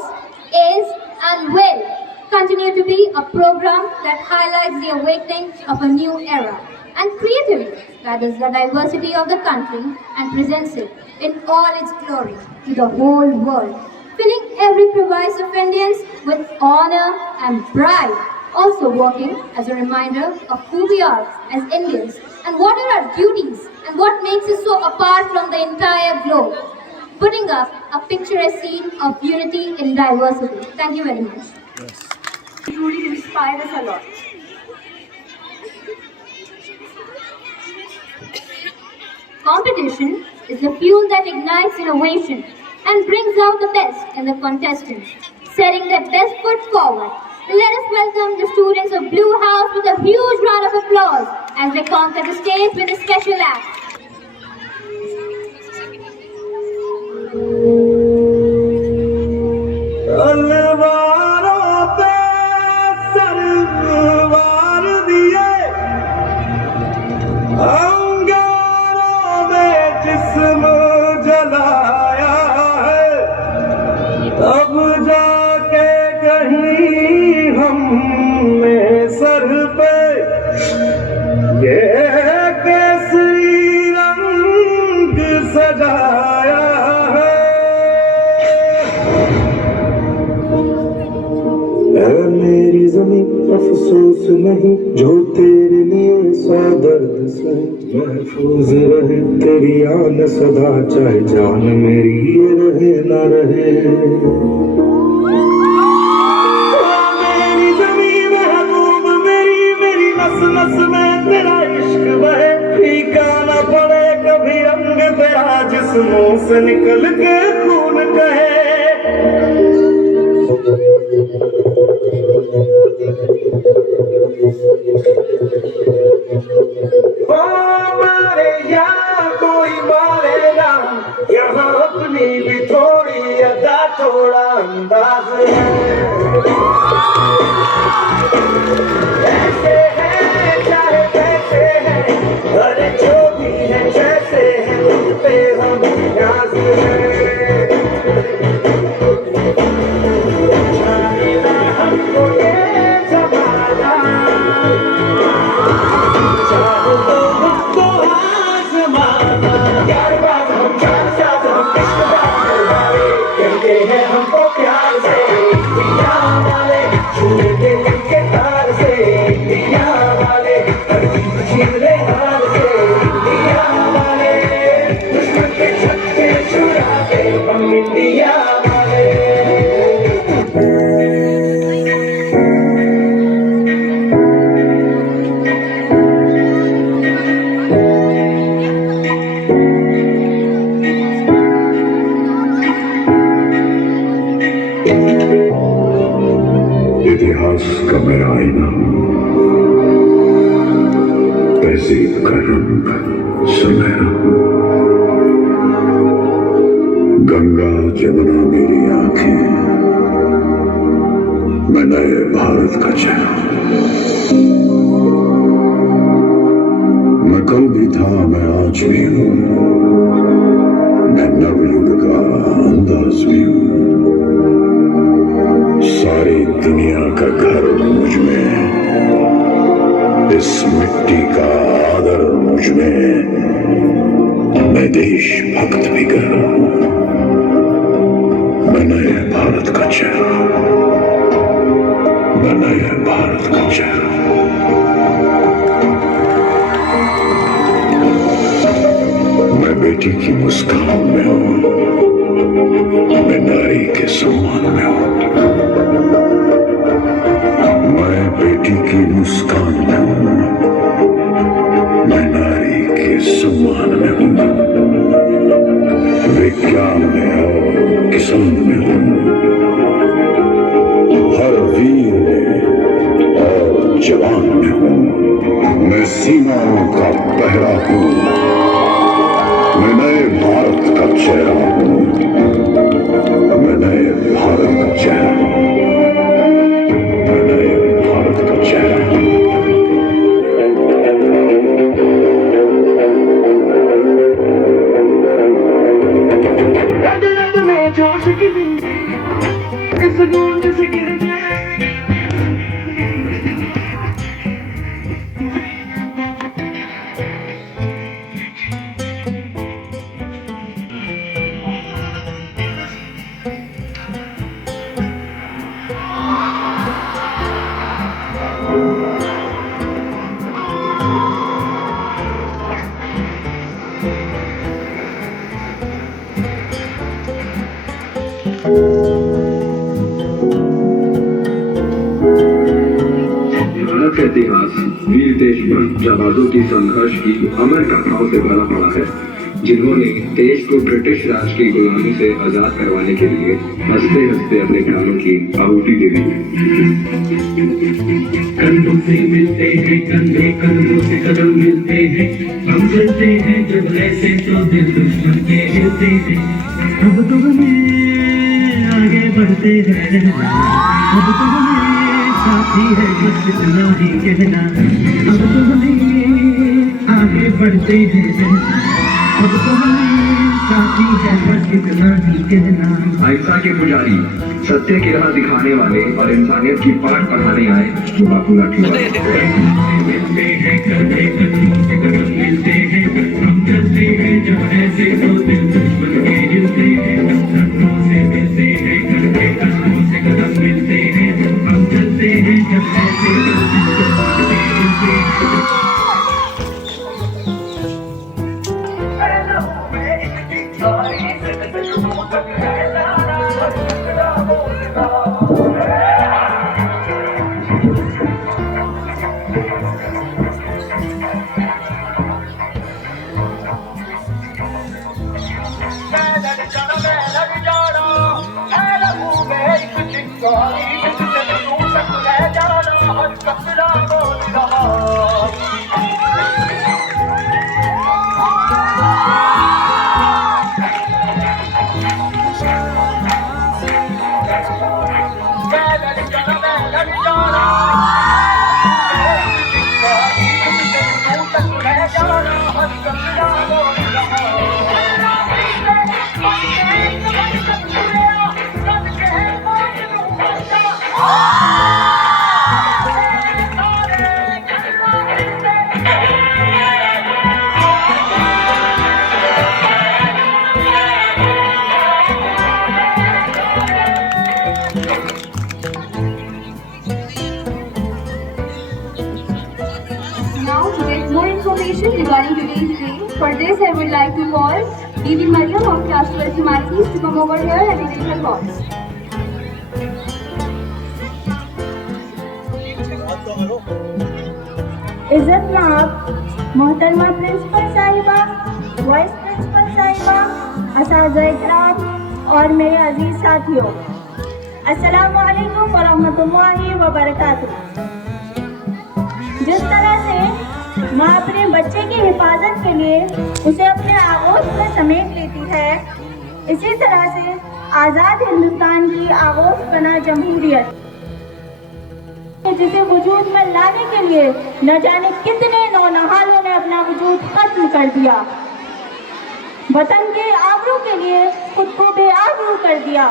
is, and will continue to be a program that highlights the awakening of a new era and creatively gathers the diversity of the country and presents it in all its glory to the whole world, filling every crevice of Indians with honor and pride, also working as a reminder of who we are as Indians and what are our duties and what makes us so apart from the entire globe, putting up a picturesque scene of unity in diversity. Thank you very much. Truly inspired us a lot. Competition is the fuel that ignites innovation and brings out the best in the contestants, setting their best foot forward. Let us welcome the students of Blue House with a huge round of applause as they conquer the stage with a special act. तलवारों पे सरवार दिए, अंगारों में जिस्म जलाया है, तब जाके कहीं हमने सर पे ये केसरी रंग सजाया है। ऐ मेरी ज़मीं अफसोस नहीं जो तेरे लिए सौ दर्द सहे, महफूज रहे तेरी आन सदा चाहे जान मेरी ये रहे ना रहे। मेरी ज़मीं महबूब मेरी, मेरी नस नस में तेरा इश्क बहे, फीका न पड़े कभी रंग तेरा जिस्मों से निकल के खून कहे। मारे या कोई मारे ना, यहाँ अपनी भी थोड़ी अदा थोड़ा अंदाज है। ऐसे हैं चाहे कैसे हैं, अरे जो भी है जैसे हैं उन पे हम न्याज है। हमको ये जमाना चाहो तो हमको आज़माना, यार बात हम जान साथ हम इश्क बात करवाए, कहते हैं हमको प्यार से दिया वाले, छूटे दिल के तार से दिया वाले, हर चीज छीन ले हार से दिया वाले, दुश्मन के छक्के छुड़ाते हम इंडिया वाले। इतिहास का मेरा आईना, तहजीब का रंग सुनहरा, गंगा जमुना मेरी आंखें, मैं नए भारत का चेहरा। मैं कल भी था मैं आज भी हूँ, मैं नवयुग का अंदाज भी हूँ। सारी दुनिया का घर मुझ में, इस मिट्टी का आदर मुझ में, मैं देशभक्त भी कर रहा हूँ, मैं नए भारत का चेहरा, मैं नए भारत का चेहरा। मैं बेटी की मुस्कान में हूँ, मैं नारी के सम्मान में हूँ, मैं बेटी की मुस्कान में हूँ, मैं नारी के आसमान में हूँ, विज्ञान में और किस्म में हूँ, हर वीर में और जवान में हूँ। मैं सीमाओं का पहरा हूँ, मैं नए भारत का चेहरा हूँ, मैं नए भारत का चेहरा हूँ, मैं नए भारत का चेहरा हूँ। जोश की बिंदी इस गूंज से गिर भारत का इतिहास वीर देशभक्त जाबाजों की संघर्ष की अमर कथाओं से भरा पड़ा है, जिन्होंने देश को ब्रिटिश राज की गुलामी से आजाद करवाने के लिए हंसते हंसते अपने प्राणों की आहुति दे दी। कंधों से मिलते हैं कंधे, कदमों से कदम मिलते हैं, हम चलते हैं जब ऐसे तो दिल दुश्मन के हिलते हैं। अब तो हमें आगे बढ़ते हैं, अब तो हमें साथी है बस इतना ही कहना, अब तो हमें आगे बढ़ते हैं, अब तो हमें साथी है बस इतना ही कहना। अहिंसा के पुजारी, सत्य की राह दिखाने वाले और इंसानियत की पाठ पढ़ाने आए वो बापू लाठीवाला। मिलते हैं कंधे, कदमों से कदम मिलते हैं, हम चलते हैं जब ऐसे तो दिल दुश्मन के हिलते हैं। कंधों से मिलते हैं कंधे, कदमों से कदम मिलते हैं, हम चलते हैं जब ऐसे तो दिल दुश्मन के हिलते हैं। Regarding today's day, for this I would like to call Bibi Mariam of class 12 Himatis to come over here and read her thoughts. इज्जत नाब मोहतरमा प्रिंसिपल साहिबा, वाइस प्रिंसिपल साहिबा, असातिज़ा और मेरे अजीज साथियों, अस्सलाम वालेकुम व रहमतुल्लाहि व बरकातुहू। जिस तरह से माँ अपने बच्चे की हिफाजत के लिए उसे अपने आगोश में समेट लेती है, इसी तरह से आज़ाद हिंदुस्तान की आगोश बना जमहूरियत, जिसे वजूद में लाने के लिए न जाने कितने नौनहालों ने अपना वजूद खत्म कर दिया, वतन के आबरू के लिए खुद को बेआबरू कर दिया।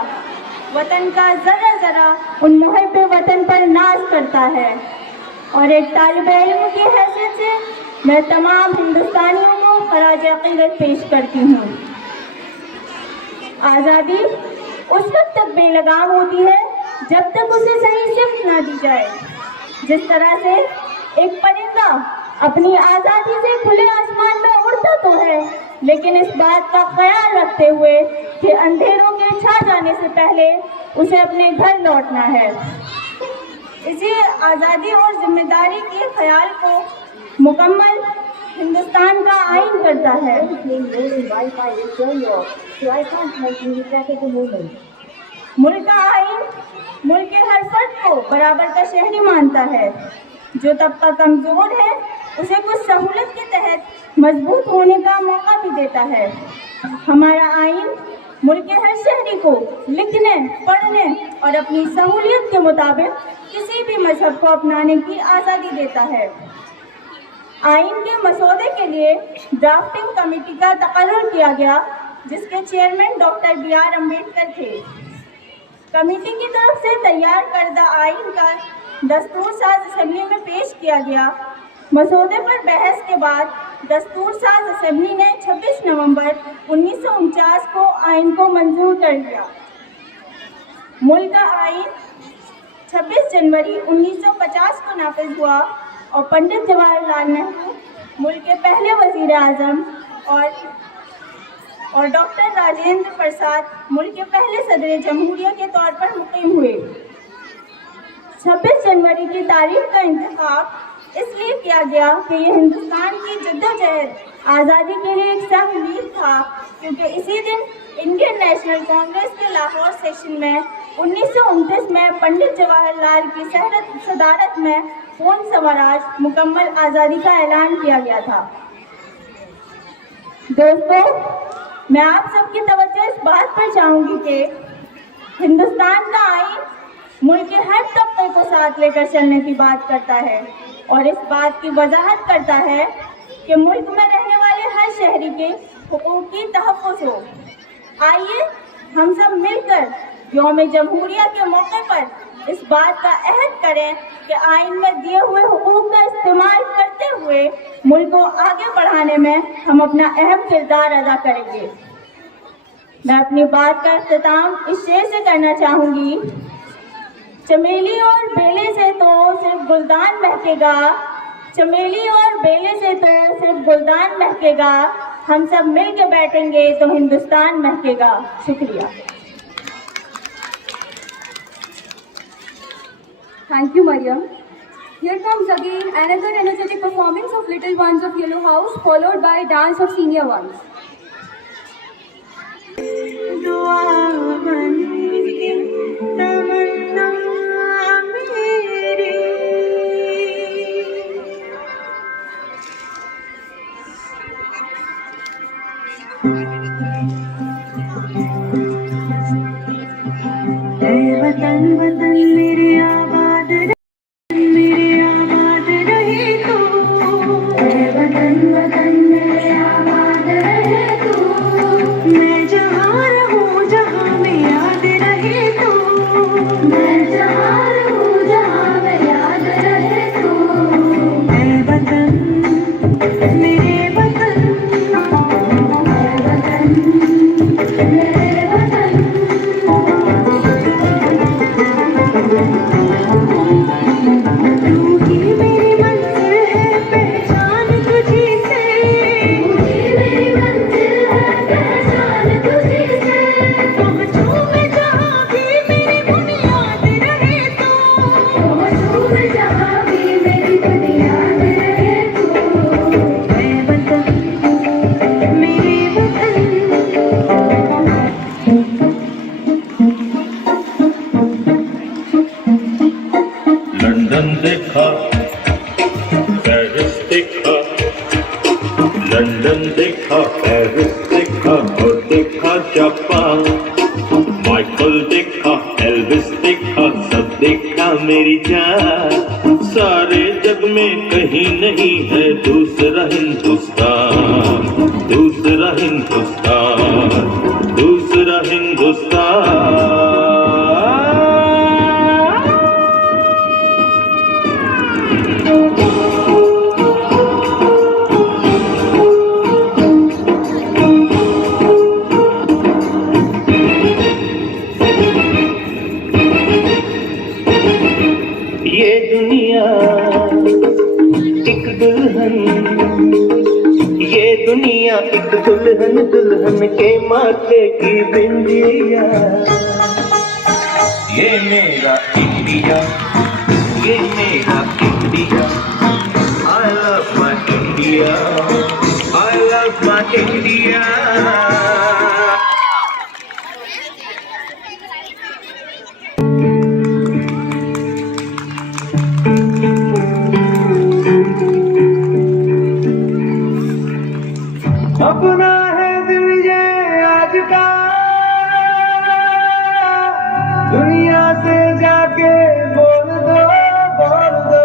वतन का जरा जरा उन मुहिब वतन पर नाज करता है और एक तालिबे इल्म की हैसियत से मैं तमाम हिंदुस्तानियों को खराज अक़ीदत पेश करती हूँ। आज़ादी उस वक्त तक बेलगाम होती है जब तक उसे सही सिमत ना दी जाए। जिस तरह से एक परिंदा अपनी आज़ादी से खुले आसमान में उड़ता तो है, लेकिन इस बात का ख्याल रखते हुए कि अंधेरों के छा जाने से पहले उसे अपने घर लौटना है। इसी आज़ादी और जिम्मेदारी के ख्याल को मुकम्मल हिंदुस्तान का आइन करता करता है। मुल्क का आइन मुल्क के हर फर्द को बराबर का शहरी मानता है। जो तबका कमजोर है उसे कुछ सहूलत के तहत मजबूत होने का मौका भी देता है। हमारा आइन मुल्क के हर शहरी को लिखने, पढ़ने और अपनी सहूलियत के मुताबिक किसी भी मजहब को अपनाने की आज़ादी देता है। आइन के मसौदे के लिए ड्राफ्टिंग कमेटी का तकर्रुर किया गया, जिसके चेयरमैन डॉक्टर B.R. अम्बेडकर थे। कमेटी की तरफ से तैयार करदा आइन का दस्तूर साज असेंबली में पेश किया गया। मसौदे पर बहस के बाद दस्तूर साज असेंबली ने 26 नवंबर 1949 को आइन को मंजूर कर लिया। मुल्क का आइन 26 जनवरी 1950 को नाफिज हुआ और पंडित जवाहरलाल नेहरू मुल्क के पहले वजीर आज़म और डॉक्टर राजेंद्र प्रसाद मुल्क के पहले सदर जमहूरिया के तौर पर मुक़ीम हुए। 26 जनवरी की तारीख का इंतखाब इसलिए किया गया कि यह हिंदुस्तान की जद्दोजहद आज़ादी के लिए एक सख्त मील था, क्योंकि इसी दिन इंडियन नेशनल कांग्रेस के लाहौर सेशन में 1929 में पंडित जवाहरलाल की सदारत में पूर्ण स्वराज मुकम्मल आज़ादी का ऐलान किया गया था। दोस्तों, मैं आप सबकी तवज्जो इस बात पर चाहूँगी कि हिंदुस्तान का आइन मुल्क के हर तबके को साथ लेकर चलने की बात करता है और इस बात की वजाहत करता है कि मुल्क में रहने वाले हर शहरी के हुकूक की तहफ़्फ़ुज़ हो। आइए हम सब मिलकर यौम जमहूरिया के मौके पर इस बात का अहद करें कि आइन में दिए हुए हुकूक का इस्तेमाल करते हुए मुल्क को आगे बढ़ाने में हम अपना अहम किरदार अदा करेंगे। मैं अपनी बात का इख्तिताम इस शेर से करना चाहूँगी। चमेली और बेले से तो सिर्फ गुलदान महकेगा, चमेली और बेले से तो सिर्फ गुलदान महकेगा, हम सब मिल के बैठेंगे तो हिंदुस्तान महकेगा। शुक्रिया। Thank you, Mariam. Here comes again another energetic performance of little ones of Yellow House, followed by dance of senior ones. वतन वतन मेरे आबाद रहे तू, वतन वतन मेरे आबाद रहे तू, मैं जहाँ रहूँ जहाँ में याद रहे तू, मैं जहाँ रहूँ जहाँ में याद रहे तू, ऐ वतन मेरे वतन, ऐ वतन मेरे वतन। लंदन देखा, पेरिस देखा, लंदन देखा, पेरिस देखा और देखा जापान, माइकल देखा, एल्विस देखा, सब देखा मेरी जान। सारे जग में कहीं नहीं है दूसरा हिंदुस्तान, दूसरा हिंदुस्तान, दूसरा हिंदुस्तान। ये दुनिया एक दुल्हन, ये दुनिया एक दुल्हन, दुल्हन के माथे की बिंदिया। ये मेरा इंडिया, ये मेरा India, I love my India, I love of my India. अपना है दिल ये आज का, दुनिया से जाके बोल दो, बोल दो।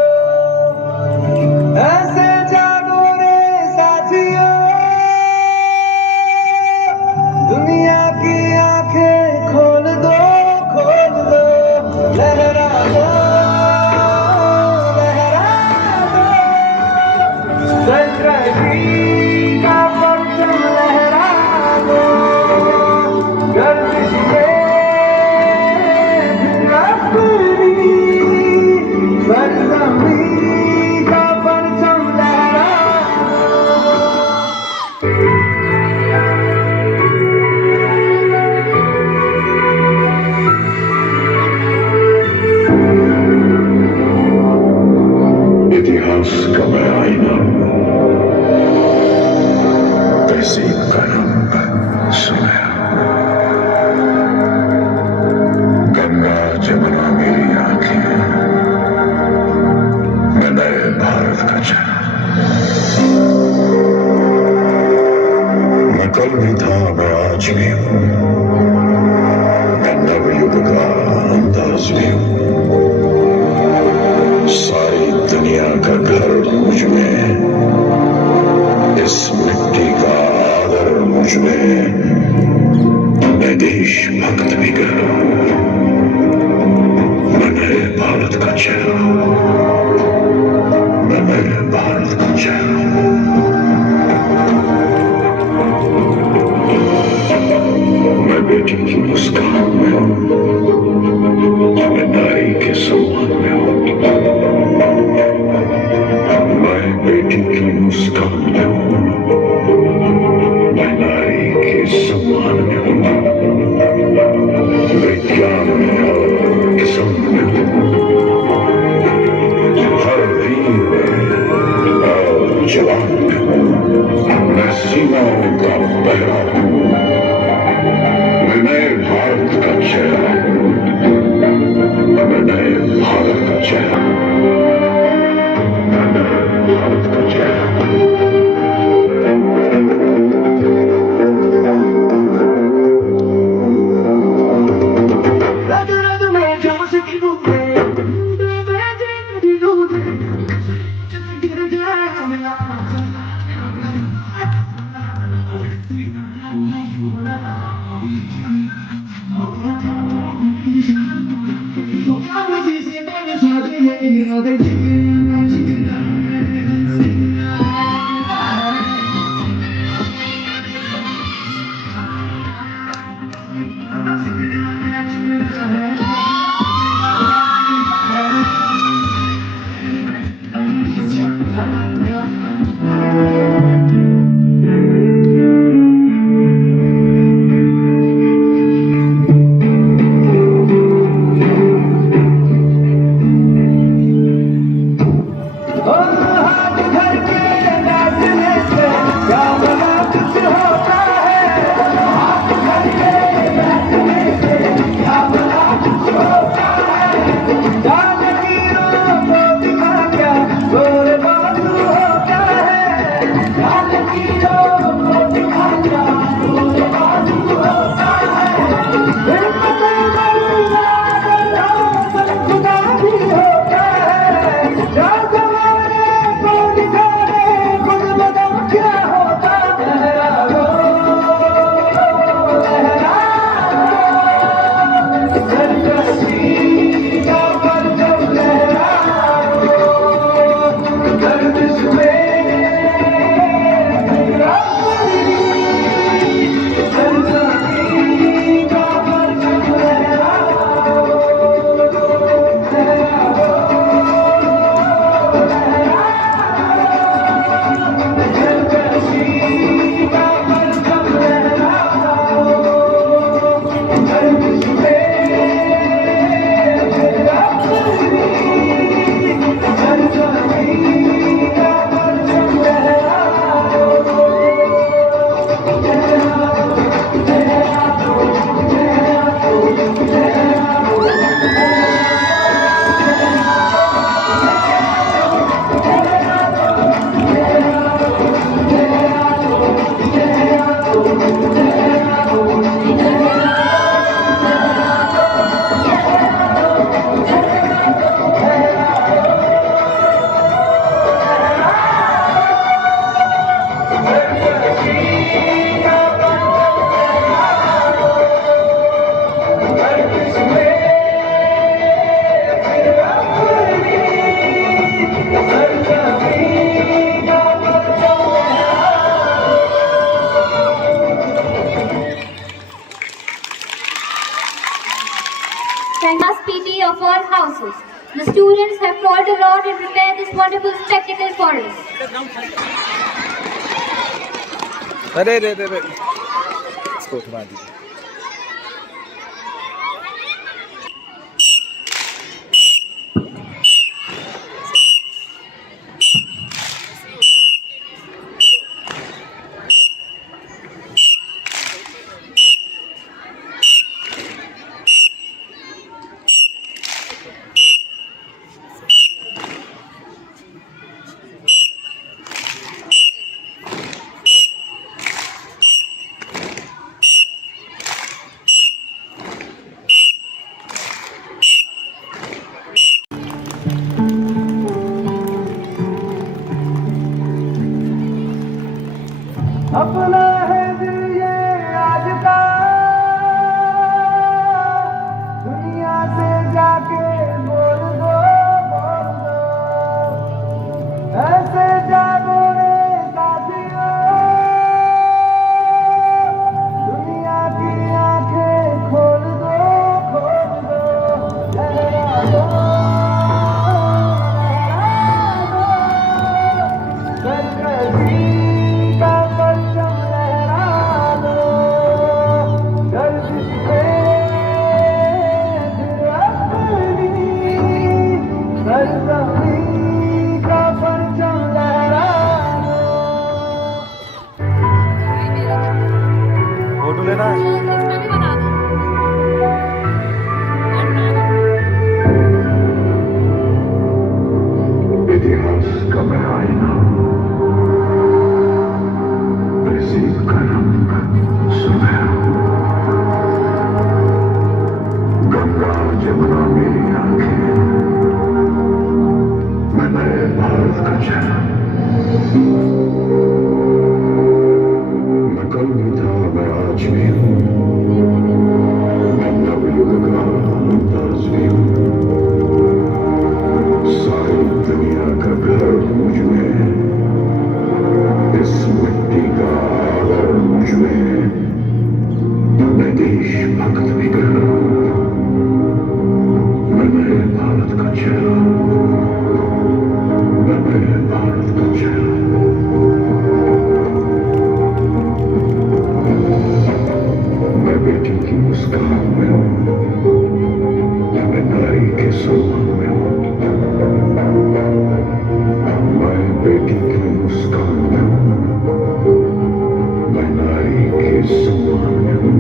ऐसे जागो रे साथियों, दुनिया की आंखें खोल दो, खोल दो। लहरा दो, लहरा दो, सरकशी का परचम लहरा दो। गर्दिश में अपनी सरजमीं का परचम लहरा दो। इतिहास का मैं आईना हूं, तहसीब का रंग सुनहरा। गंगा जमुना मेरी आंखें, मैं नए भारत का चेहरा। मैं कल भी था, मैं आज भी हूँ, मैं नवयुग का अंदाज भी हूँ। सारी दुनिया का घर मुझ में, इस मिट्टी का आदर मुझ में। मैं देशभक्त भी कह रहा हूँ, मैं नए भारत का चेहरा हूँ, मैं नए भारत का चेहरा हूँ। मैं बेटी की मुस्कान में हूँ, मैं नारी के सम्मान में हूँ। मैं बेटी की मुस्कान में हूँ, मैं नारी के सम्मान में हूँ। विज्ञान में और किस्म में हूँ, हर वीर में और जवान में हूँ। मैं सीमाओं का पहरा हूँ, मैं नए भारत का चेहरा हूँ, मैं नए भारत का चेहरा हूँ, मैं नए भारत का चेहरा हूँ। classes. The students have toiled a lot and prepared this wonderful spectacle for us. अरे रे रे रे इसको उठवा दीजिए। अपना है दिल ये आज का, दुनिया से जाके बोल दो, ऐसे जागो रे साथियों, दुनिया की आंखें खोल दो, लहरा दो, सरकती का परचम लहरा दो, गर्दिश पे फिर अपनी सरजमीं का परचम लहरा दो। फोटो लेना है। इतिहास का मैं आईना, तहसीब का रंग सुनहरा, गंगा जमुना मेरी आंखें, मैं नए भारत का चेहरा। मैं कल भी था, मैं आज भी हूँ, मैं नवयुग का मुमताज भी हूँ। सारी दुनिया का घर मुझ में, इस मिट्टी का आदर मुझ में। मैं देशभक्त भी कहना हूँ, मैं नए भारत का चेहरा, मैं नए भारत का चेहरा। मैं बेटी की मुस्कान में हूँ, मैं नारी के सम्मान में हूँ। मैं बेटी की मुस्कान में हूँ, मैं नारी के सम्मान में हूँ।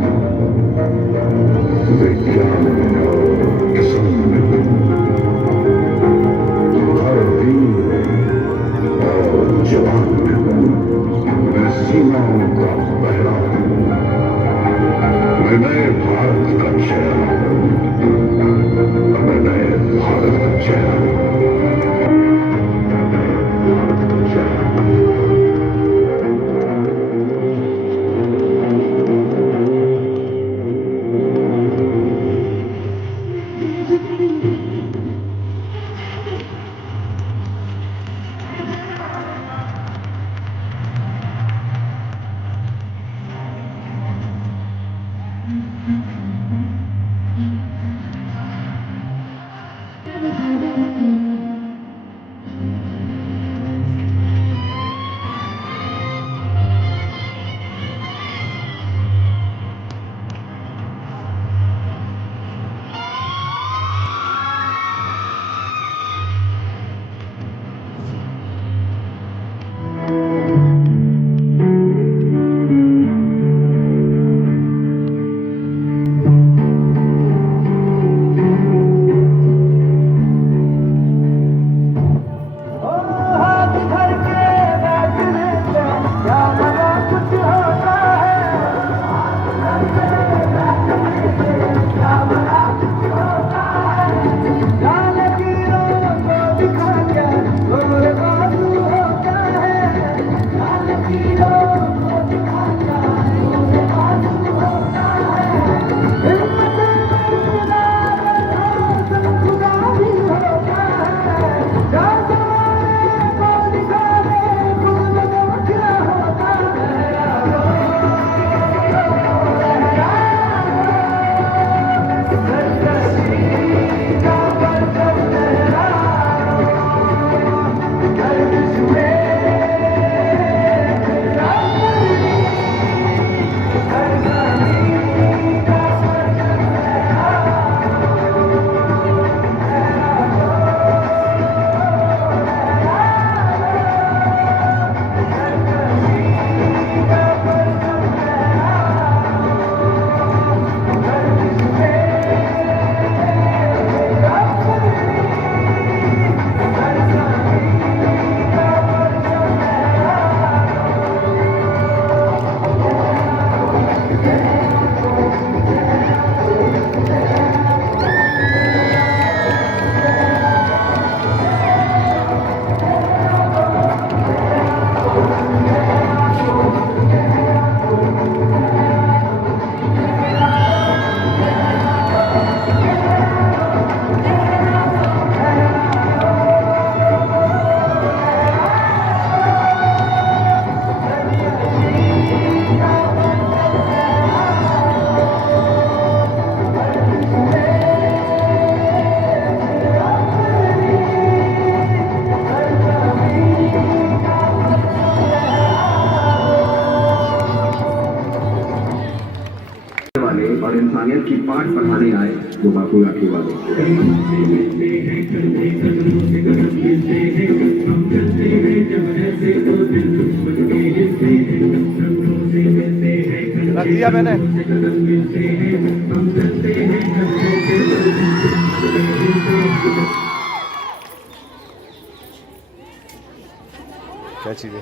विज्ञान में और किसान में हूँ, हर वीर और जवान में हूँ। मैं सीमाओं का पहरा हूँ, मैं नए भारत का चेहरा हूँ, मैं नए भारत का चेहरा हूँ। इंसानियत की पाठ पढ़ाने आए वो बापूला की वालों रख दिया मैंने। क्या चीज़ है?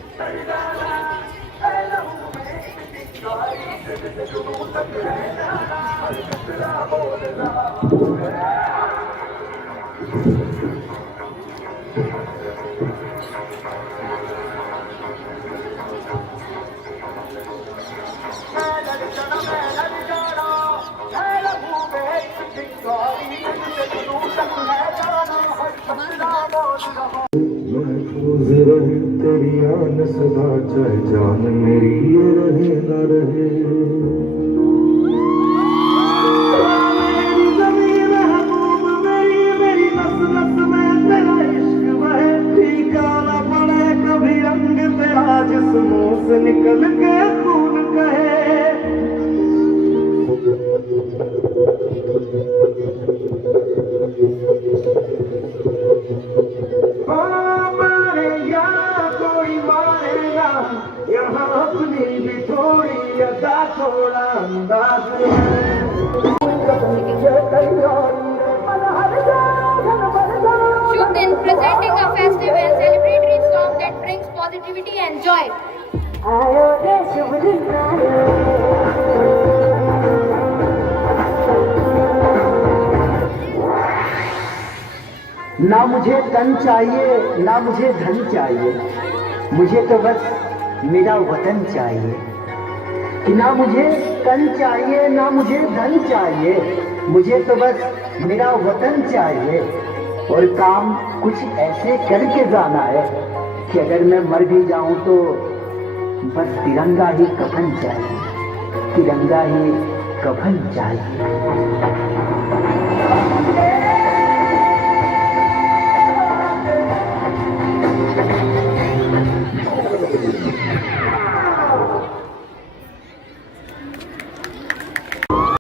महफूज रहे तेरी आन सदा, चाहे जान मेरी ये रहे न रहे। मेरी ज़मीं महबूब मेरी, मेरी नस नस में तेरा इश्क बहे। फीका न पड़े कभी रंग तेरा, जिस्मों से निकल के खून कहे। यहाँ अपनी भी थोड़ी अदा थोड़ा अंदाज Should then presenting a festive and celebratory song that brings positivity and joy. ना मुझे तन चाहिए ना मुझे धन चाहिए, मुझे तो बस मेरा वतन चाहिए। कि ना मुझे तन चाहिए ना मुझे धन चाहिए, मुझे तो बस मेरा वतन चाहिए। और काम कुछ ऐसे करके जाना है कि अगर मैं मर भी जाऊं तो बस तिरंगा ही कफन चाहिए, तिरंगा ही कफन चाहिए।